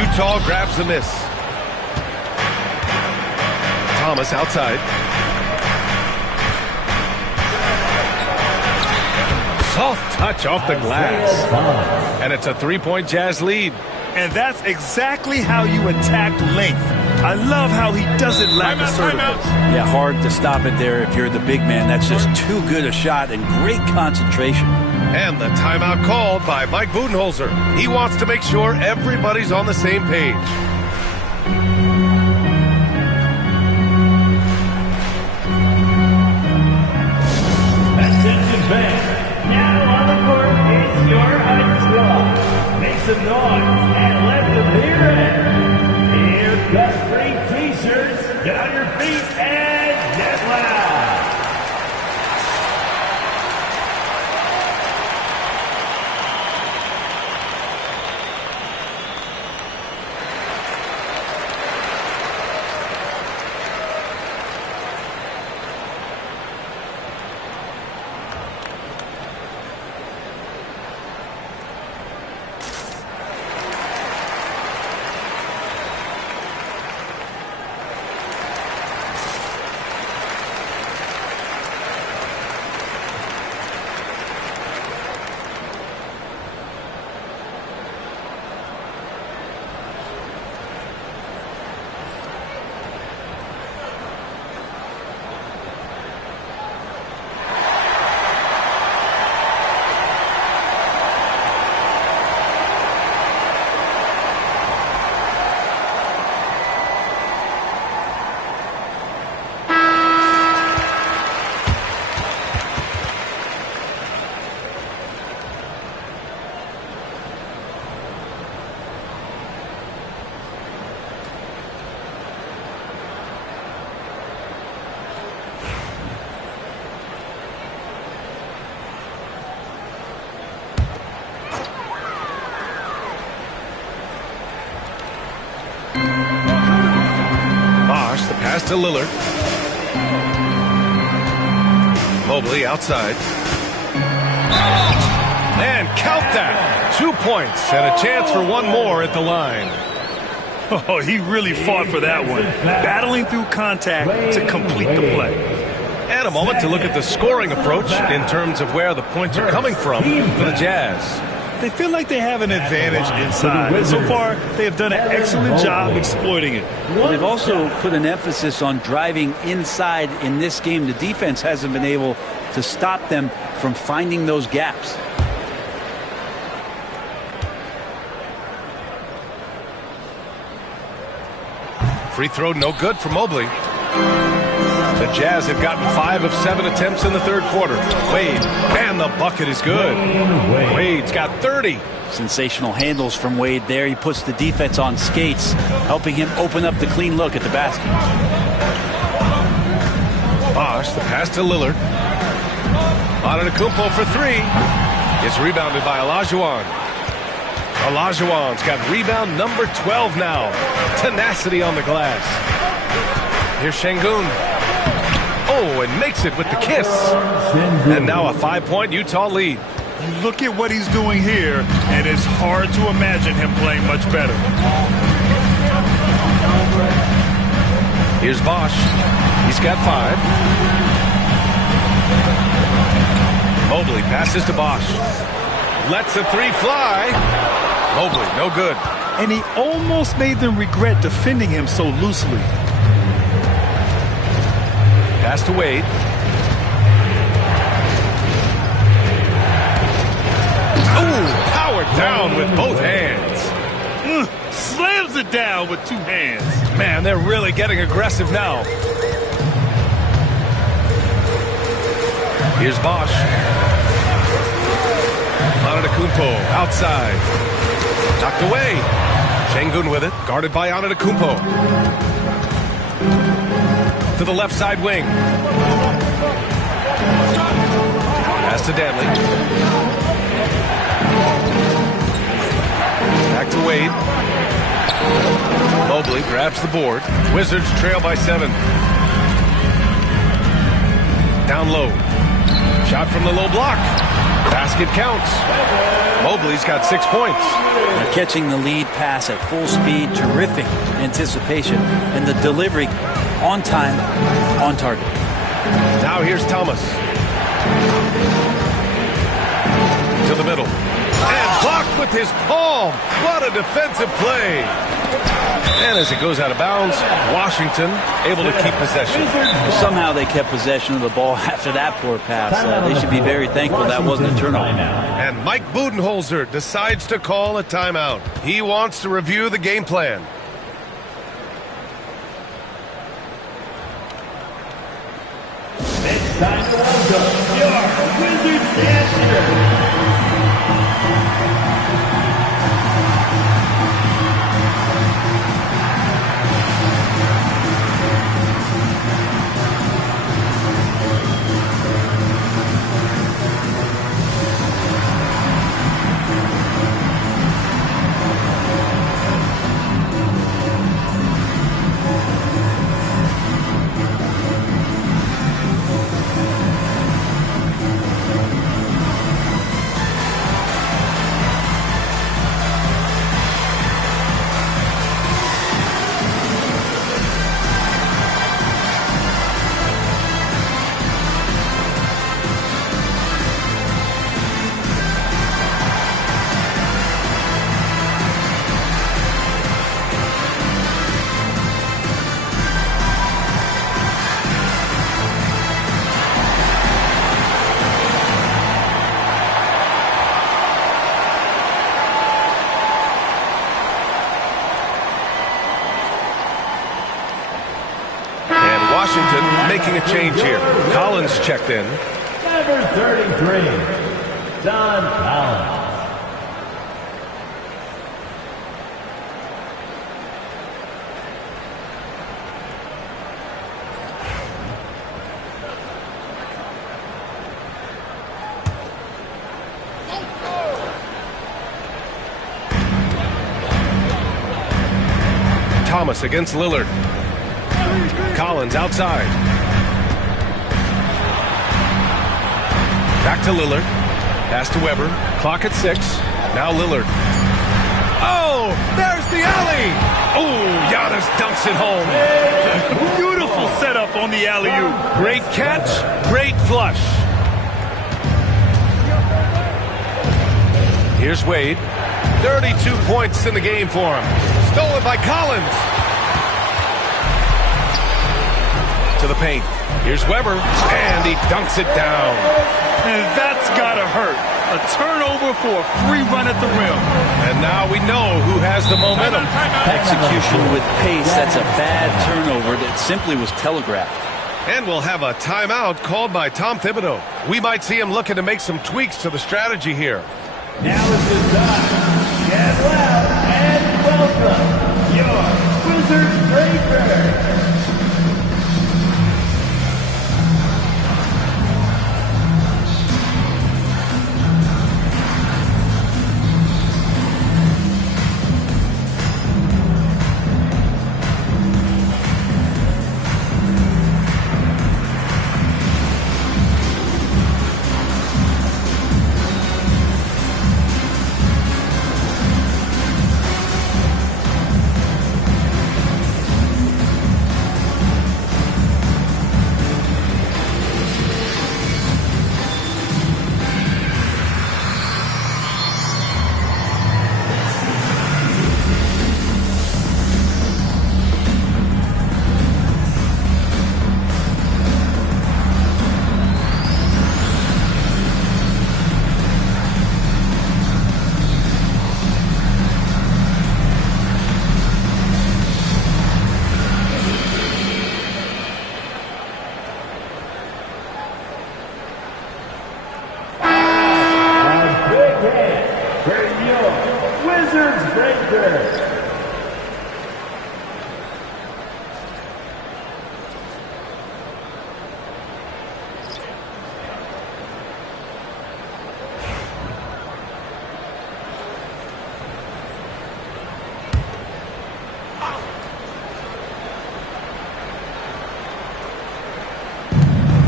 Utah grabs the miss. Thomas outside. Soft touch off the glass. And it's a 3-point Jazz lead. And that's exactly how you attack length. I love how he doesn't lack assertiveness. Yeah, hard to stop it there if you're the big man. That's just too good a shot and great concentration. And the timeout called by Mike Budenholzer. He wants to make sure everybody's on the same page. Now on the court is your high squad. Make some noise and let them hear it. Here come free t-shirts, down your feet and get loud. The pass to Lillard. Mobley outside. And count that. 2 points and a chance for one more at the line. Oh, he really fought for that one. Battling through contact to complete the play. And a moment to look at the scoring approach in terms of where the points are coming from for the Jazz. They feel like they have an advantage inside. And so far, they have done an excellent job exploiting it. Well, they've also put an emphasis on driving inside in this game. The defense hasn't been able to stop them from finding those gaps. Free throw no good for Mobley. The Jazz have gotten 5 of 7 attempts in the third quarter. Wade, and the bucket is good. Wade's got 30. Sensational handles from Wade there. He puts the defense on skates, helping him open up the clean look at the basket. Bosh, the pass to Lillard. Antetokounmpo for 3. It's rebounded by Olajuwon. Olajuwon's got rebound number 12 now. Tenacity on the glass. Here's Şengün. Oh, and makes it with the kiss. And now a 5-point Utah lead. Look at what he's doing here, and it's hard to imagine him playing much better. Here's Bosh. He's got 5. Mobley passes to Bosh. Lets the 3 fly. Mobley, no good. And he almost made them regret defending him so loosely. Pass to Wade. Oh, powered down with both hands. Slams it down with 2 hands. Man, they're really getting aggressive now. Here's Bosh. Antetokounmpo outside. Knocked away. Şengün with it. Guarded by Antetokounmpo. To the left side wing. Pass to Danley. Back to Wade. Mobley grabs the board. Wizards trail by 7. Down low. Shot from the low block. Basket counts. Mobley's got 6 points. They're catching the lead pass at full speed. Terrific anticipation. And the delivery on time, on target. Now here's Thomas. To the middle. And blocked with his palm. What a defensive play. And as it goes out of bounds, Washington able to keep possession. Somehow they kept possession of the ball after that poor pass. They should be very thankful that wasn't a turnover. And Mike Budenholzer decides to call a timeout. He wants to review the game plan. It's time to welcome your Wizards dancer. Making a change here. Collins checked in. Number 33, Don Collins. Thomas against Lillard. Collins outside. Back to Lillard. Pass to Weber. Clock at 6. Now Lillard. Oh, there's the alley. Oh, Giannis dunks it home. Beautiful setup on the alley-oop. Great catch, great flush. Here's Wade. 32 points in the game for him. Stolen by Collins. To the paint. Here's Weber, and he dunks it down. And that's got to hurt. A turnover for a free run at the rim. And now we know who has the momentum. Execution with pace. That's a bad turnover that simply was telegraphed. And we'll have a timeout called by Tom Thibodeau. We might see him looking to make some tweaks to the strategy here. Now it's his time. Get loud and welcome your Wizards Breaker.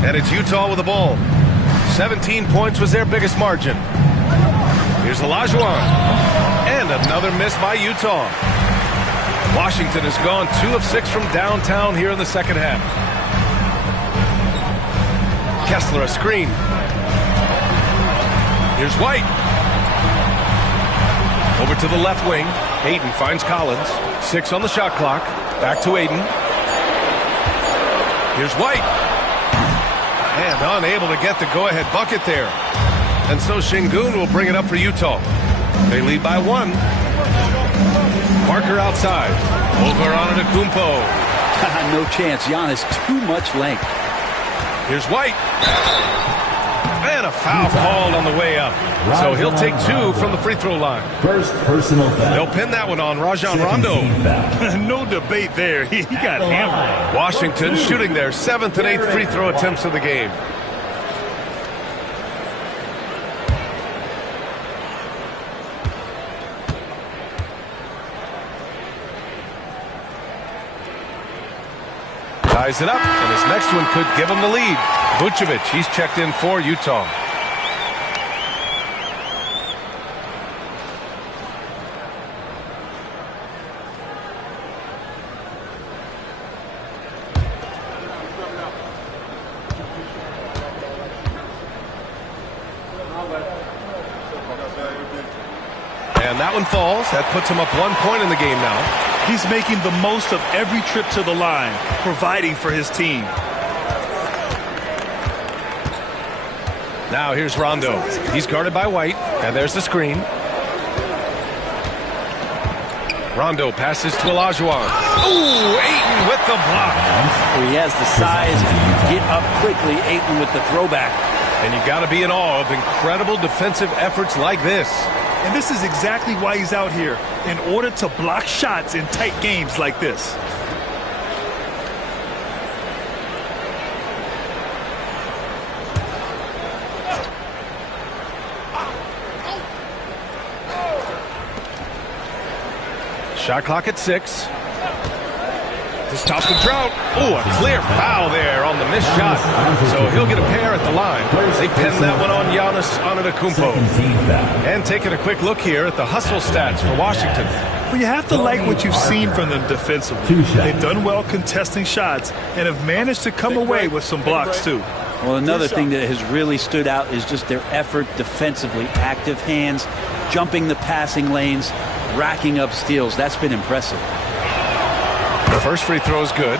And it's Utah with the ball. 17 points was their biggest margin. Here's Olajuwon. And another miss by Utah. Washington has gone 2 of 6 from downtown here in the second half. Kessler a screen. Here's White. Over to the left wing. Ayton finds Collins. 6 on the shot clock. Back to Ayton. Here's White. And unable to get the go-ahead bucket there. And so Şengün will bring it up for Utah. They lead by 1. Parker outside. Over on Antetokounmpo. No chance. Giannis, too much length. Here's White. And a foul called on the way up. So he'll take 2 from the free throw line. First personal foul. They'll pin that one on Rajon Rondo. No debate there. He got hammered. Washington shooting their 7th and 8th free throw attempts of the game. Ties it up, and his next one could give him the lead. Vucevic, he's checked in for Utah. And that one falls. That puts him up 1 point in the game now. He's making the most of every trip to the line, providing for his team. Now here's Rondo. He's guarded by White, and there's the screen. Rondo passes to Olajuwon. Ooh, Ayton with the block. He has the size and can get up quickly. Ayton with the throwback. And you got to be in awe of incredible defensive efforts like this. And this is exactly why he's out here, in order to block shots in tight games like this. Shot clock at 6. To stop the drought. Oh, a clear foul there on the missed shot. So he'll get a pair at the line. They pin that one on Giannis Antetokounmpo. And taking a quick look here at the hustle stats for Washington. Well, you have to like what you've seen from them defensively. They've done well contesting shots and have managed to come away with some blocks too. Well, another thing that has really stood out is just their effort defensively. Active hands, jumping the passing lanes, racking up steals. That's been impressive. The first free throw is good.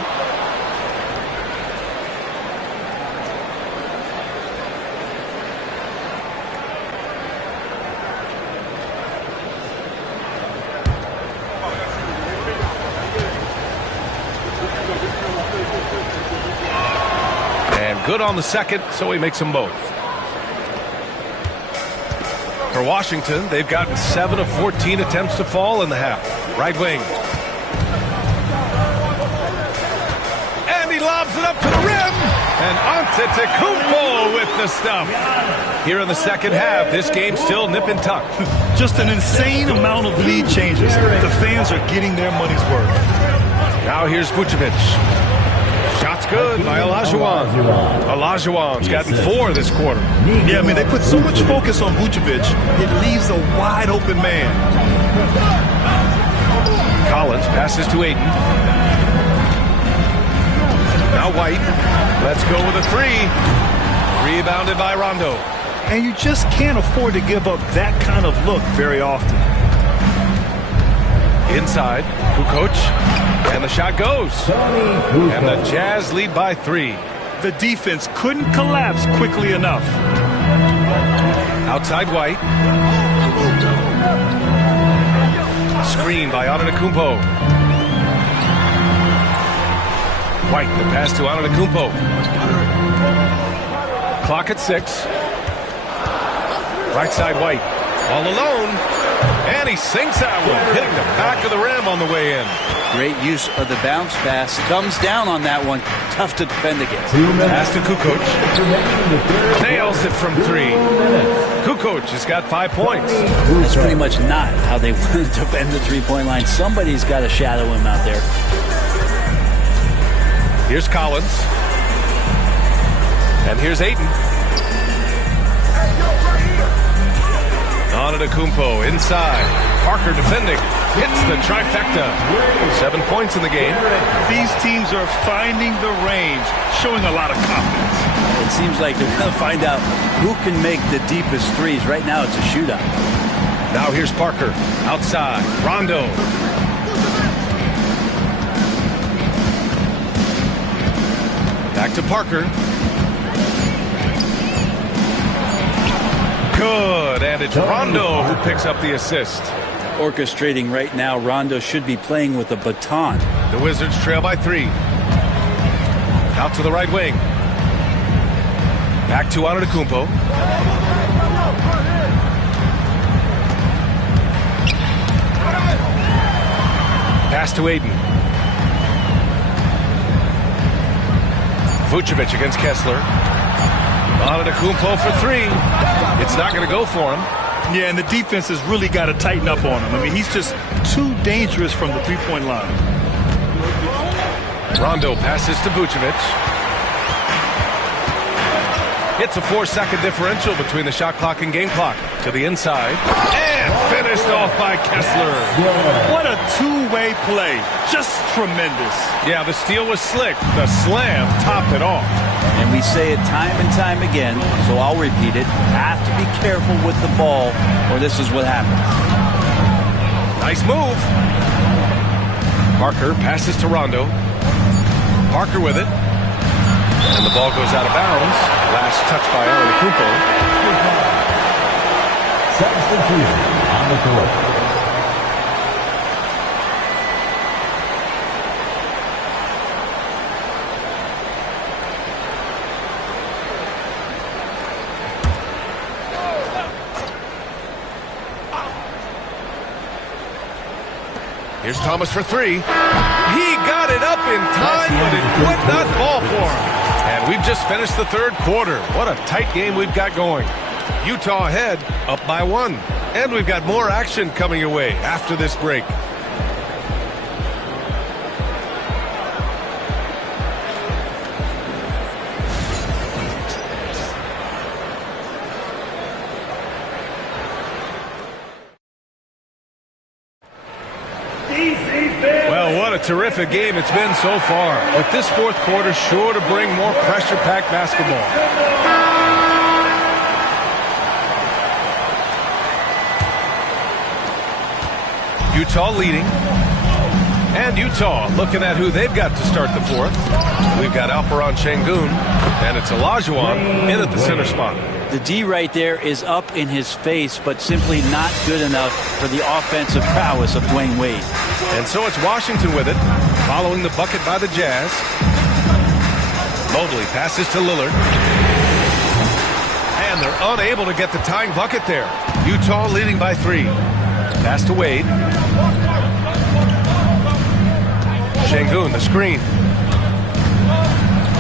Good on the second, so he makes them both. For Washington, they've gotten 7 of 14 attempts to fall in the half. Right wing. And he lobs it up to the rim. And Antetokounmpo with the stuff. Here in the second half, this game's still nip and tuck. Just an insane amount of lead changes. The fans are getting their money's worth. Now here's Vucevic. Shot's good by Olajuwon. Olajuwon's gotten 4 this quarter. Yeah, I mean, they put so much focus on Vucevic, it leaves a wide open man. Collins passes to Ayton. Now White. Let's go with a 3. Rebounded by Rondo. And you just can't afford to give up that kind of look very often. Inside, Kukoc, and the shot goes. And the Jazz lead by 3. The defense couldn't collapse quickly enough. Outside White. Screen by Antetokounmpo. White, the pass to Antetokounmpo. Clock at 6. Right side White, all alone. And he sinks that one, hitting the back of the rim on the way in. Great use of the bounce pass. Comes down on that one. Tough to defend against. Pass to Kukoc. Nails it from 3. Kukoc has got 5 points. That's pretty much not how they want to defend the three-point line. Somebody's got to shadow him out there. Here's Collins. And here's Ayton. Antetokounmpo inside. Parker defending. Hits the trifecta. 7 points in the game. These teams are finding the range, showing a lot of confidence. It seems like they're going to find out who can make the deepest threes. Right now it's a shootout. Now here's Parker. Outside. Rondo. Back to Parker. Good, and it's Rondo who picks up the assist. Orchestrating right now. Rondo should be playing with a baton. The Wizards trail by 3. Out to the right wing. Back to Antetokounmpo. Pass to Ayton. Vucevic against Kessler. Antetokounmpo for 3. It's not going to go for him. Yeah, and the defense has really got to tighten up on him. I mean, he's just too dangerous from the three-point line. Rondo passes to Vucevic. It's a 4-second differential between the shot clock and game clock. To the inside. And finished off by Kessler. What a two-way play. Just tremendous. Yeah, the steal was slick. The slam topped it off. And we say it time and time again, so I'll repeat it. Have to be careful with the ball, or this is what happens. Nice move. Parker passes to Rondo. Parker with it. And the ball goes out of bounds. Last touch by Antetokounmpo. Substitution on the court. Here's Thomas for 3. He got it up in time, but it would not fall for him. And we've just finished the third quarter. What a tight game we've got going. Utah ahead, up by 1. And we've got more action coming your way after this break. Well, what a terrific game it's been so far. But this fourth quarter sure to bring more pressure-packed basketball. Utah leading. And Utah looking at who they've got to start the fourth. We've got Alperen Şengün, and it's Olajuwon in at the center spot. The D right there is up in his face, but simply not good enough for the offensive prowess of Dwayne Wade. And so it's Washington with it, following the bucket by the Jazz. Mobley passes to Lillard. And they're unable to get the tying bucket there. Utah leading by 3. Pass to Wade. Şengün, the screen.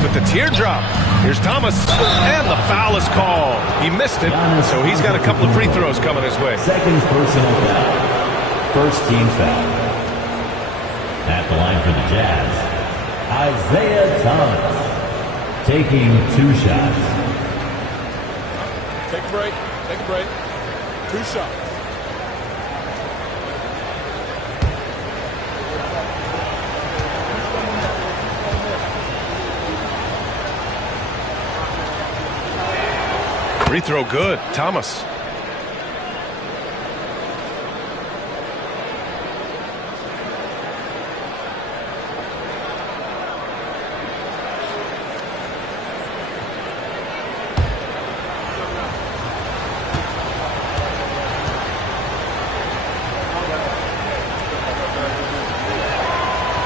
With the teardrop. Here's Thomas. And the foul is called. He missed it, so he's got a couple of free throws coming his way. Second personal foul. First team foul. At the line for the Jazz, Isaiah Thomas. Taking 2 shots. Take a break. Take a break. 2 shots. Free throw good. Thomas.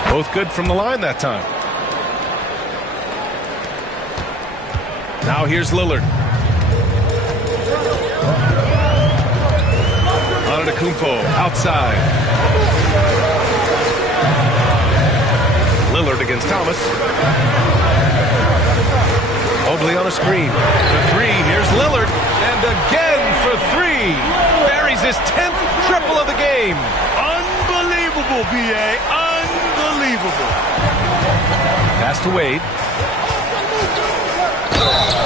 Both good from the line that time. Now here's Lillard. Antetokounmpo outside. Lillard against Thomas. Mobley on a screen. For 3, here's Lillard. And again for 3. Buries his 10th triple of the game. Unbelievable, B.A. Unbelievable. Pass to Wade.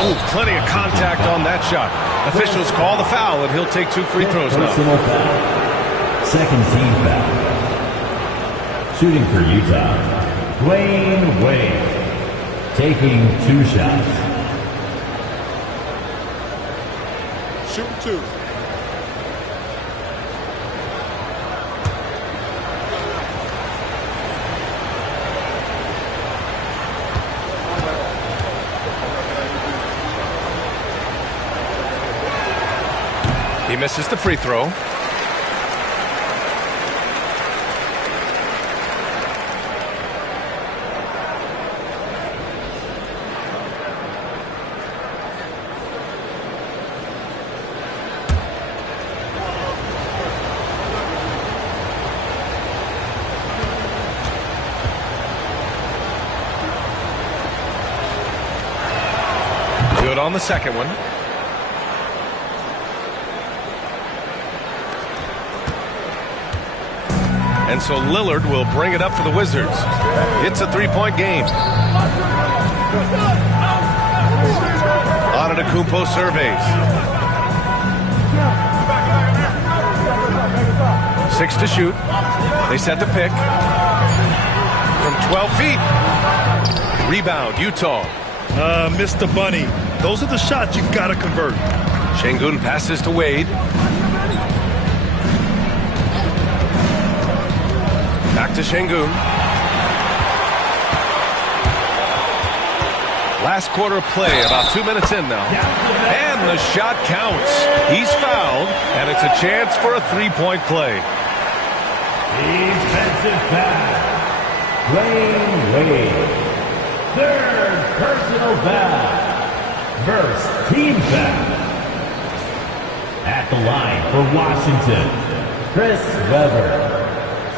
Ooh, plenty of contact on that shot. Officials call the foul, and he'll take 2 free throws now. Personal foul. Second team foul. Shooting for Utah, Dwayne Wade. Taking 2 shots. Shooting 2. He misses the free throw. Good on the second one. And so Lillard will bring it up for the Wizards. It's a 3-point game. Antetokounmpo surveys. 6 to shoot. They set the pick. From 12 feet. Rebound, Utah. Mr. Bunny. Those are the shots you've got to convert. Şengün passes to Wade. Back to Şengün. Last quarter of play, about 2 minutes in now. And the shot counts. He's fouled, and it's a chance for a 3-point play. Defensive foul. Dwayne Wade. Third personal foul. First team foul. At the line for Washington, Chris Webber.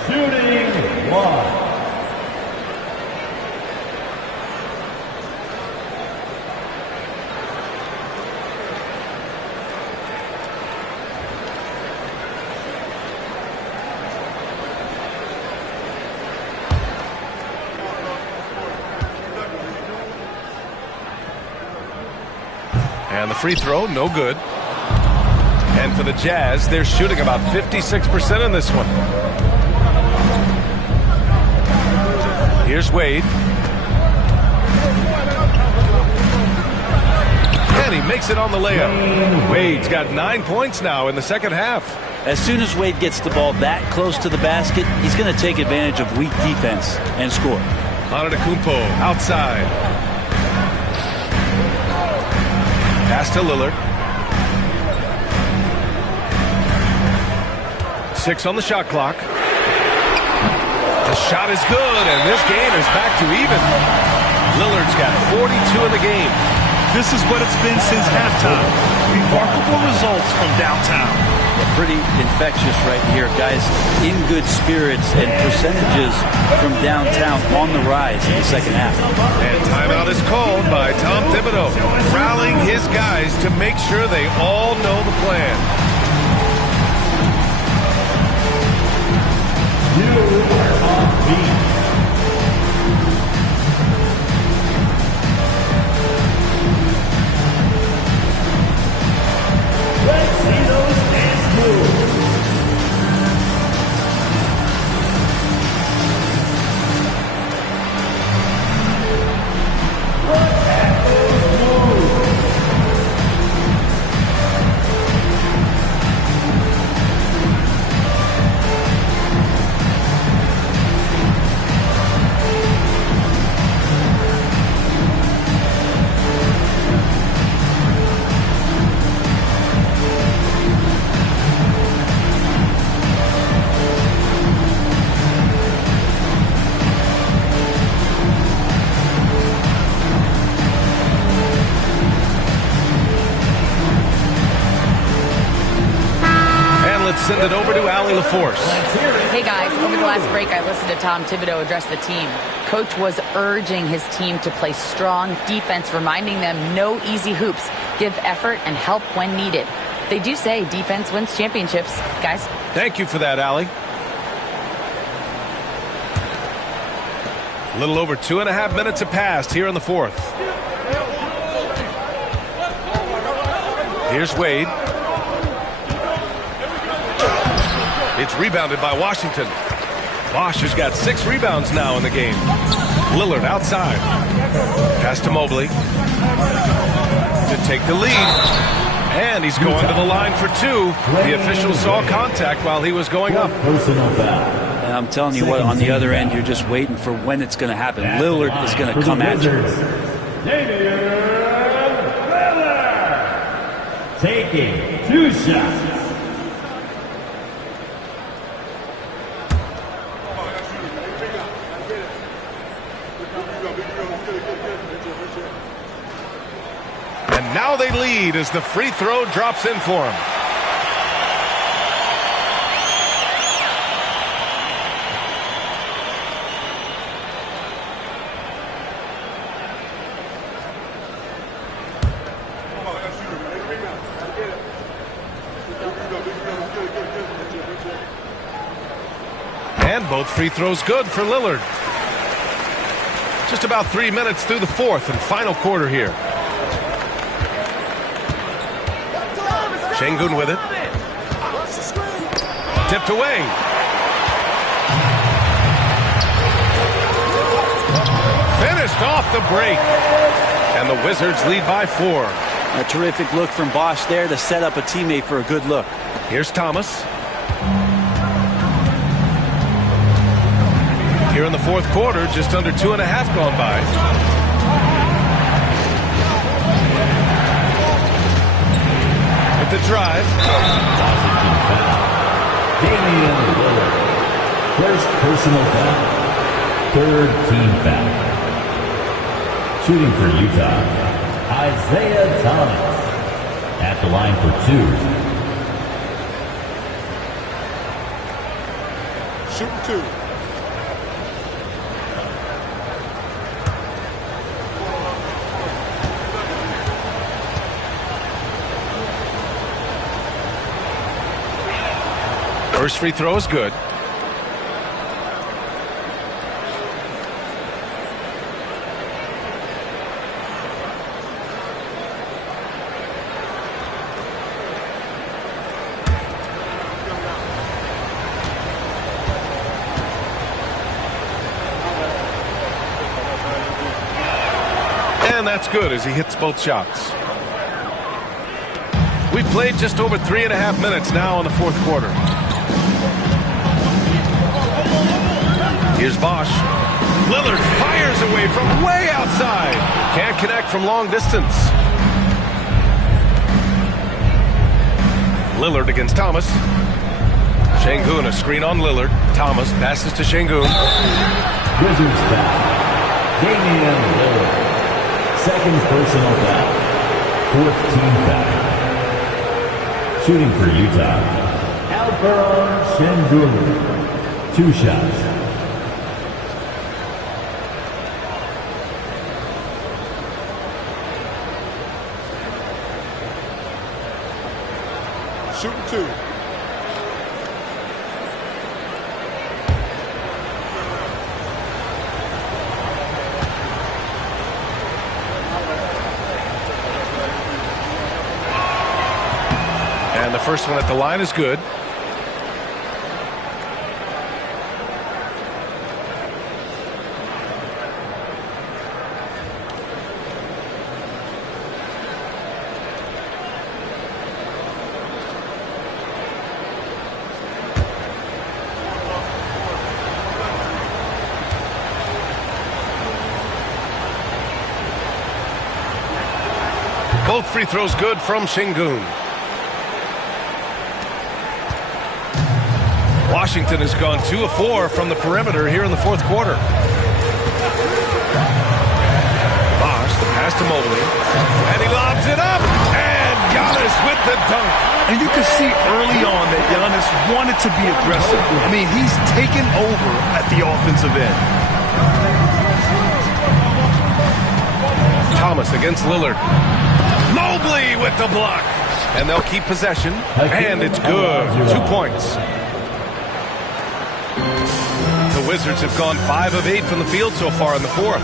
Shooting 1. And the free throw, no good. And for the Jazz, they're shooting about 56% in this one. Here's Wade. And he makes it on the layup. Wade's got 9 points now in the second half. As soon as Wade gets the ball that close to the basket, he's going to take advantage of weak defense and score. Antetokounmpo outside. Pass to Lillard. 6 on the shot clock. The shot is good, and this game is back to even. Lillard's got 42 in the game. This is what it's been since halftime. Remarkable results from downtown. Yeah, pretty infectious right here. Guys in good spirits and percentages from downtown on the rise in the second half. And timeout is called by Tom Thibodeau, rallying his guys to make sure they all know the plan. You are on beat. Let's see those dance moves. Look at those moves. Send it over to Allie LaForce. Hey guys, over the last break I listened to Tom Thibodeau address the team. Coach was urging his team to play strong defense, reminding them no easy hoops, give effort and help when needed. They do say defense wins championships, guys. Thank you for that, Allie. A little over 2.5 minutes have passed here in the fourth. Here's Wade. It's rebounded by Washington. Bosch has got 6 rebounds now in the game. Lillard outside. Pass to Mobley. To take the lead. And he's going to the line for 2. The official saw contact while he was going up. And I'm telling you what, on the other end, you're just waiting for when it's going to happen. Lillard is going to come at you. Lillard taking 2 shots. And now they lead as the free throw drops in for him. And both free throws good for Lillard. Just about 3 minutes through the fourth and final quarter here. Şengün with it. Tipped away. Finished off the break. And the Wizards lead by 4. A terrific look from Bosch there to set up a teammate for a good look. Here's Thomas. Here in the fourth quarter, just under 2.5 gone by. The drive. Washington foul. Damian Lillard. First personal foul. 3rd team foul. Shooting for Utah, Isaiah Thomas. At the line for 2. Shooting 2. First free throw is good. And that's good as he hits both shots. We've played just over 3.5 minutes now in the fourth quarter. Here's Bosch. Lillard fires away from way outside. Can't connect from long distance. Lillard against Thomas. Şengün, a screen on Lillard. Thomas passes to Şengün. Wizards foul. Damian Lillard. Second personal foul. Fourth team foul. Shooting for Utah, Alperen Şengün. 2 shots. Shooting 2. And the first one at the line is good. Both free throws good from Şengün. Washington has gone 2 of 4 from the perimeter here in the fourth quarter. Bosch, the pass to Mobley. And he lobs it up. And Giannis with the dunk. And you can see early on that Giannis wanted to be aggressive. I mean, he's taken over at the offensive end. Thomas against Lillard. Mobley with the block. And they'll keep possession. And it's good. 2 points. The Wizards have gone 5 of 8 from the field so far in the fourth.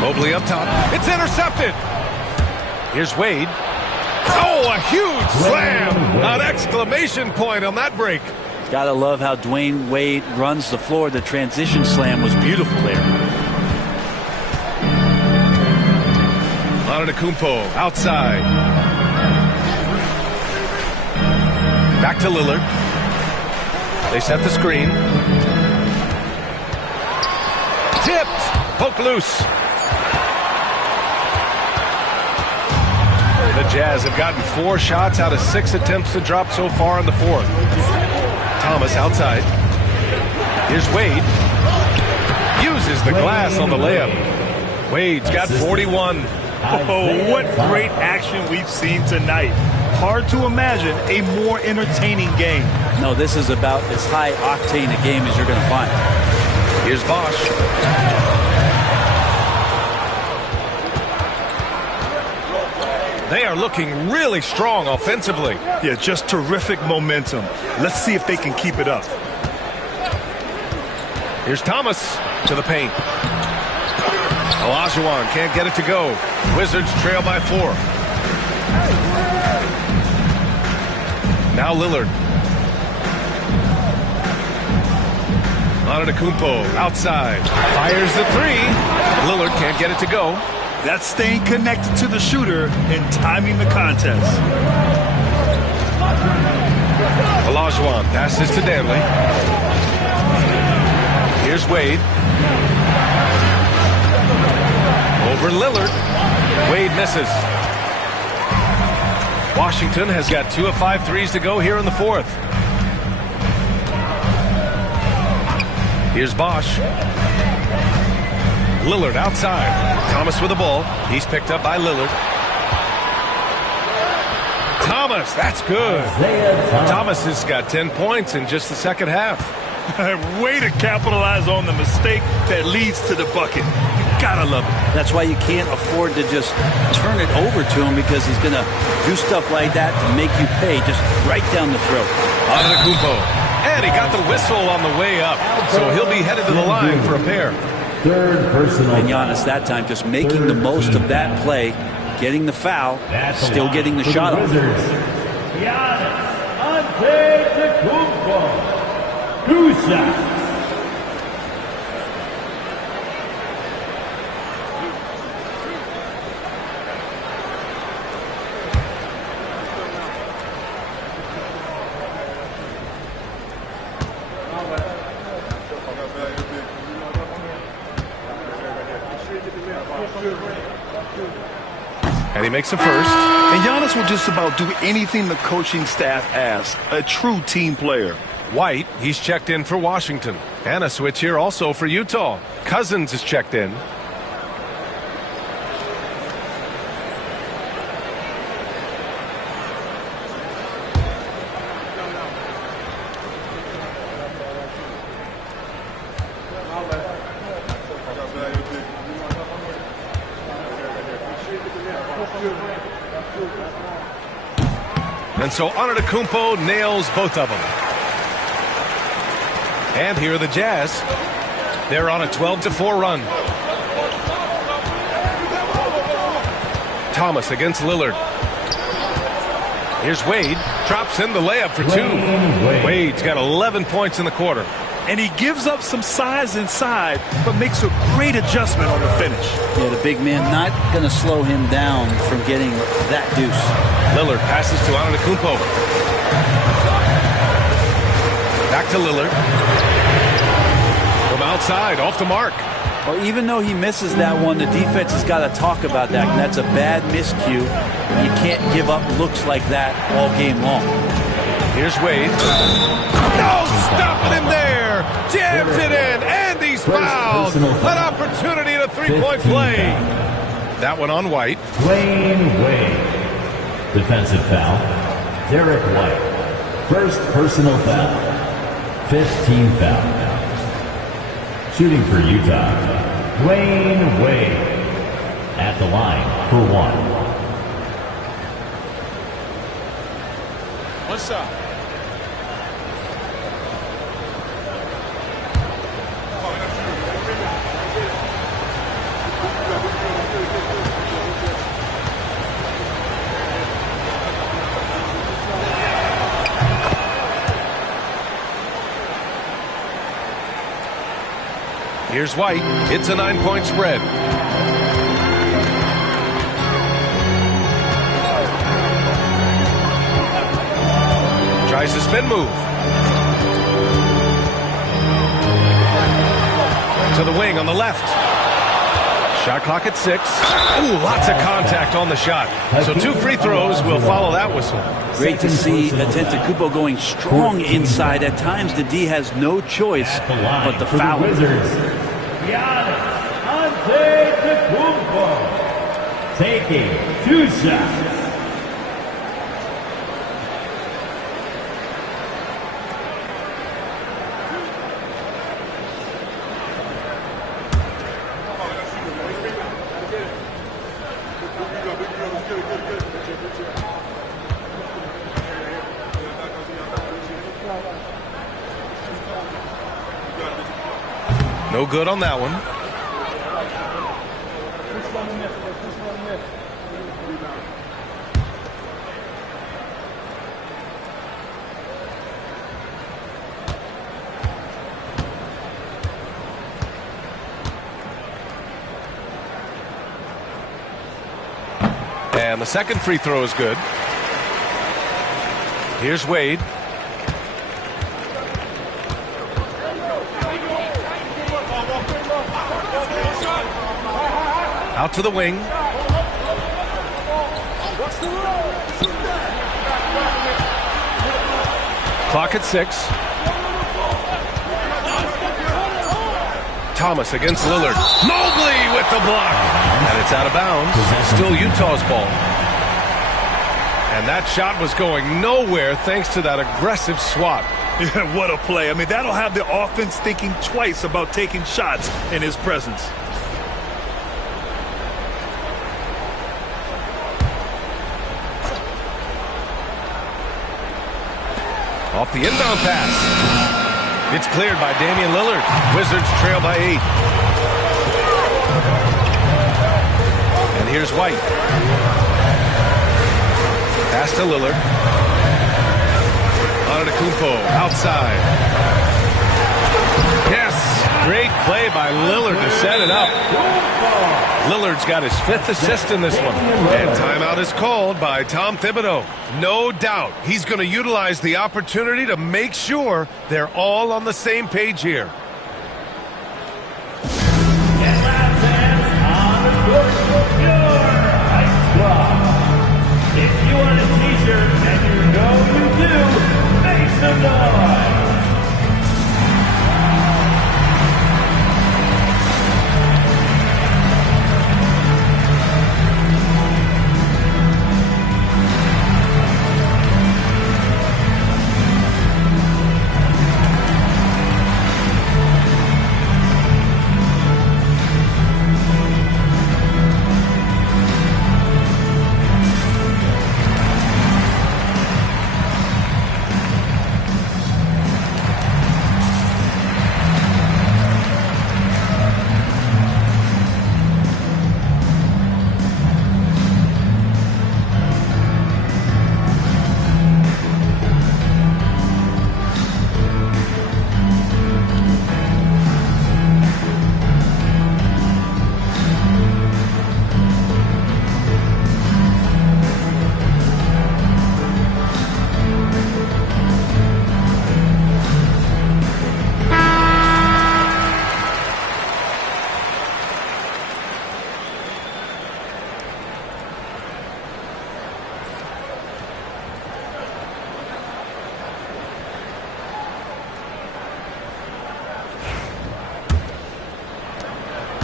Mobley up top. It's intercepted. Here's Wade. Oh, a huge slam. An exclamation point on that break. Gotta love how Dwayne Wade runs the floor. The transition slam was beautiful there. Antetokounmpo outside. Back to Lillard. They set the screen. Tipped. Poke loose. The Jazz have gotten 4 shots out of 6 attempts to drop so far in the fourth. Thomas outside. Here's Wade. Uses the glass on the layup. Wade's got 41. Oh, what great action we've seen tonight. Hard to imagine a more entertaining game. No, this is about as high octane a game as you're going to find. Here's Bosch. They are looking really strong offensively. Yeah, just terrific momentum. Let's see if they can keep it up. Here's Thomas to the paint. Olajuwon can't get it to go. Wizards trail by 4. Now Lillard. Antetokounmpo outside. Fires the 3. Lillard can't get it to go. That's staying connected to the shooter and timing the contest. Olajuwon passes to Danley. Here's Wade. Over Lillard. Wade misses. Washington has got 2 of 5 threes to go here in the fourth. Here's Bosch. Lillard outside. Thomas with the ball. He's picked up by Lillard. Thomas, that's good. Thomas has got 10 points in just the second half. Way to capitalize on the mistake that leads to the bucket. You gotta love it. That's why you can't afford to just turn it over to him, because he's going to do stuff like that to make you pay just right down the throat. Antetokounmpo. And he got the whistle on the way up. So he'll be headed to the line for a pair. Third personal. And Giannis that time just making the most of that play, getting the foul, still getting the shot off. Giannis Antetokounmpo. 2 shots. And he makes the first. And Giannis will just about do anything the coaching staff asks. A true team player. White, he's checked in for Washington. And a switch here also for Utah. Cousins is checked in. And so Antetokounmpo nails both of them. And here are the Jazz. They're on a 12-4 run. Thomas against Lillard. Here's Wade. Drops in the layup for two. Wade's got 11 points in the quarter. And he gives up some size inside, but makes a great adjustment on the finish. Yeah, the big man not going to slow him down from getting that deuce. Lillard passes to Antetokounmpo. Back to Lillard. From outside, off the mark. Well, even though he misses that one, the defense has got to talk about that. And that's a bad miscue. You can't give up looks like that all game long. Here's Wade. No, stopping him there. Jams it in, and he's fouled. An opportunity at a three-point play. That one on White. Dwayne Wade. Defensive foul. Derek White. First personal foul. Fifth team foul. Shooting for Utah, Dwayne Wade. At the line for one. What's up? Here's White. It's a 9-point spread. Tries the spin move. To the wing on the left. Shot clock at 6. Ooh, lots of contact on the shot. So 2 free throws will follow that whistle. Great to see Antetokounmpo going strong inside. At times, the D has no choice but the foul. Antetokounmpo taking 2 shots. No good on that one. And the second free throw is good. Here's Wade. Out to the wing. Clock at 6. Thomas against Lillard. Mobley with the block. And it's out of bounds. Still Utah's ball. And that shot was going nowhere thanks to that aggressive swat. Yeah, what a play. I mean, that'll have the offense thinking twice about taking shots in his presence. Off the inbound pass. It's cleared by Damian Lillard. Wizards trail by 8. And here's White. Pass to Lillard. Antetokounmpo outside. Yes, great play by Lillard to set it up. Lillard's got his 5th assist in this one. And timeout is called by Tom Thibodeau. No doubt he's going to utilize the opportunity to make sure they're all on the same page here. And last hands on the court for your high squad. If you want a t-shirt and you know you do, make some noise.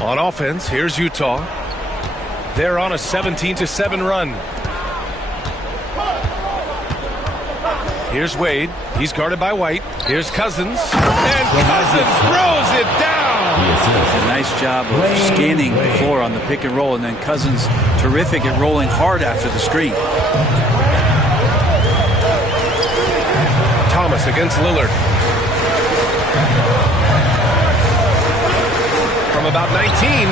On offense, here's Utah. They're on a 17-7 run. Here's Wade. He's guarded by White. Here's Cousins. And Cousins throws it down. A nice job of scanning the floor on the pick and roll, and then Cousins terrific at rolling hard after the screen. Thomas against Lillard. From about 19,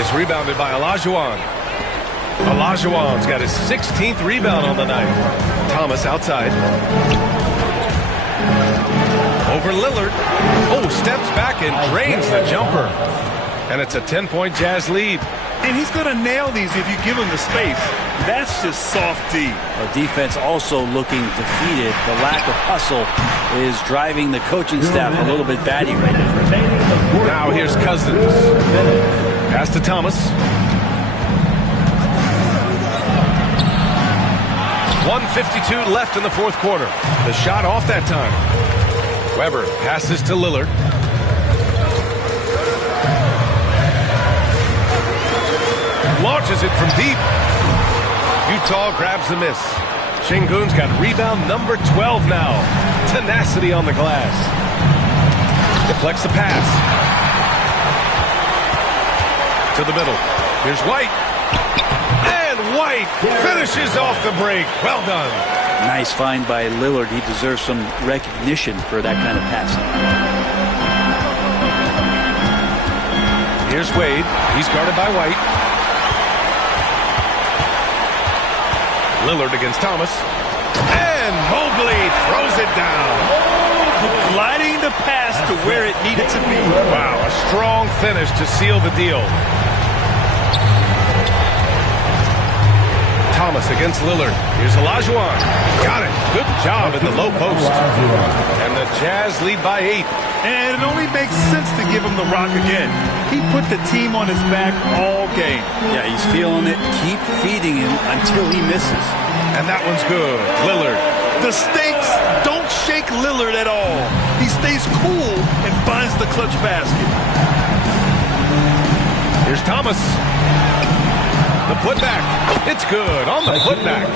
is rebounded by Olajuwon. Olajuwon's got his 16th rebound on the night. Thomas outside. Over Lillard. Oh, steps back and drains the jumper. And it's a 10-point Jazz lead. And he's going to nail these if you give him the space. That's just soft D. The defense also looking defeated. The lack of hustle is driving the coaching staff a little bit batty right now. Now here's Cousins. Pass to Thomas. 1:52 left in the fourth quarter. The shot off that time. Weber passes to Lillard. Launches it from deep. Utah grabs the miss. Şengün's got rebound number 12 now. Tenacity on the glass. Deflects the pass. To the middle. Here's White. And White finishes off the break. Well done. Nice find by Lillard. He deserves some recognition for that kind of passing. Here's Wade. He's guarded by White. Lillard against Thomas. And Mobley throws it down. Gliding the pass to where it needed to be. Wow, a strong finish to seal the deal. Thomas against Lillard. Here's Olajuwon. Got it. Good job in the low post. And the Jazz lead by 8. And it only makes sense to give him the rock again. He put the team on his back all game. Yeah, he's feeling it. Keep feeding him until he misses. And that one's good. Lillard. The stakes don't shake Lillard at all. He stays cool and finds the clutch basket. Here's Thomas. The putback. It's good on the putback.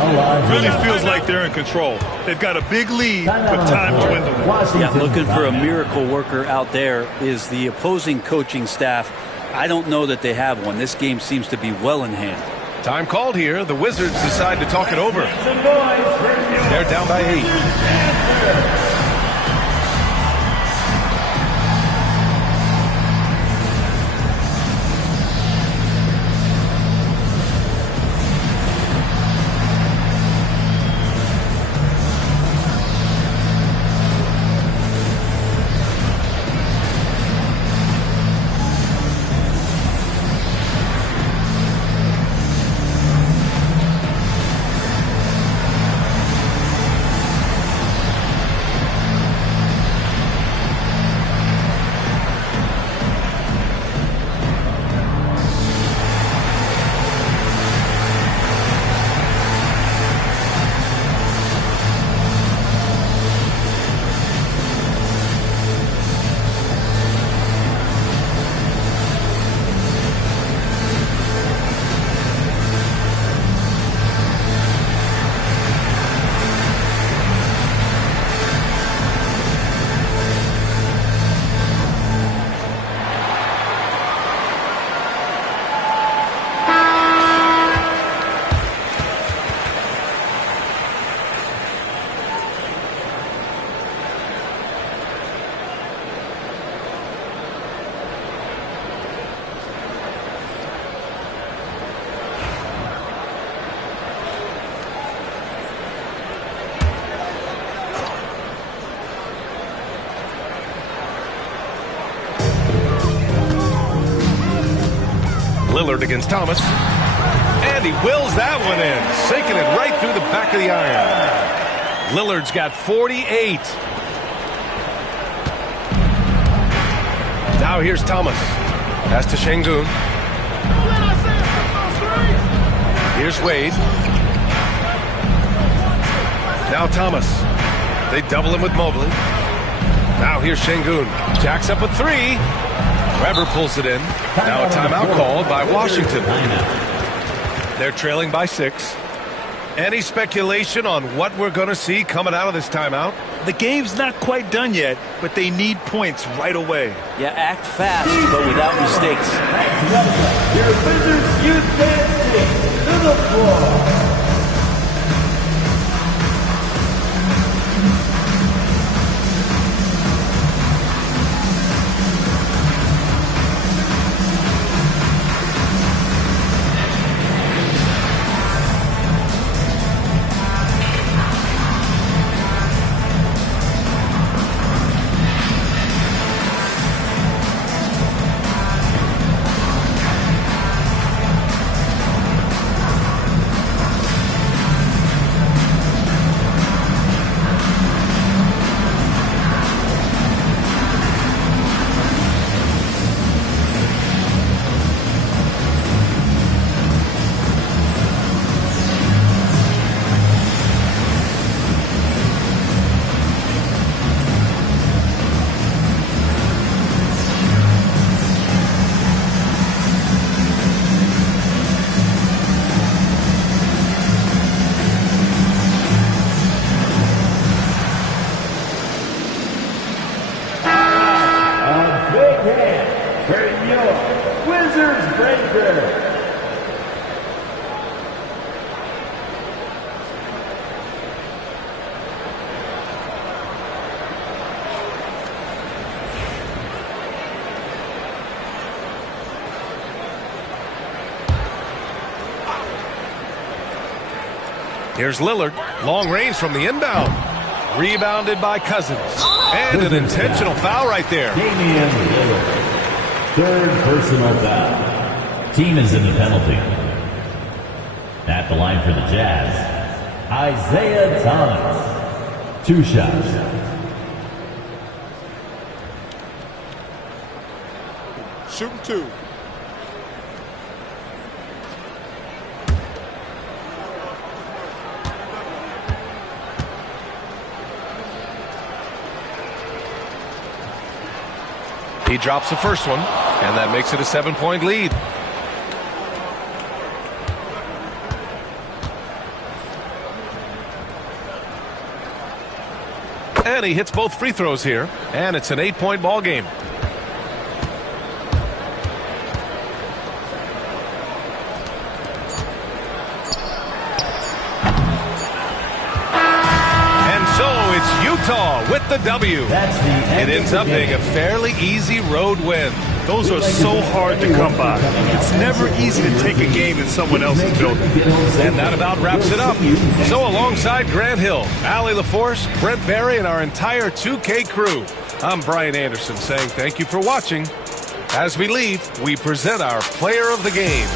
Really feels like they're in control. They've got a big lead, but time dwindling. Yeah, looking for a miracle worker out there is the opposing coaching staff. I don't know that they have one. This game seems to be well in hand. Time called here. The Wizards decide to talk it over. They're down by 8. Lillard against Thomas. And he wills that one in, sinking it right through the back of the iron. Lillard's got 48. Now here's Thomas. Pass to Şengün. Here's Wade. Now Thomas. They double him with Mobley. Now here's Şengün. Jacks up a 3. Weber pulls it in. Now a timeout called by Washington. They're trailing by 6. Any speculation on what we're going to see coming out of this timeout? The game's not quite done yet, but they need points right away. Yeah, act fast, but without mistakes. Your Wizards youth dancing to the floor. Here's Lillard. Long range from the inbound. Rebounded by Cousins. And an intentional foul right there. Damian Lillard. Third personal foul. Team is in the penalty. At the line for the Jazz, Isaiah Thomas. 2 shots. Shooting 2. He drops the first one, and that makes it a 7-point lead. And he hits both free throws here, and it's an 8-point ball game. Utah with the W. It ends up being a fairly easy road win. Those are so hard to come by. It's never easy to take a game in someone else's building. And that about wraps it up. So alongside Grant Hill, Allie LaForce, Brent Barry, and our entire 2K crew, I'm Brian Anderson saying thank you for watching. As we leave, we present our player of the game.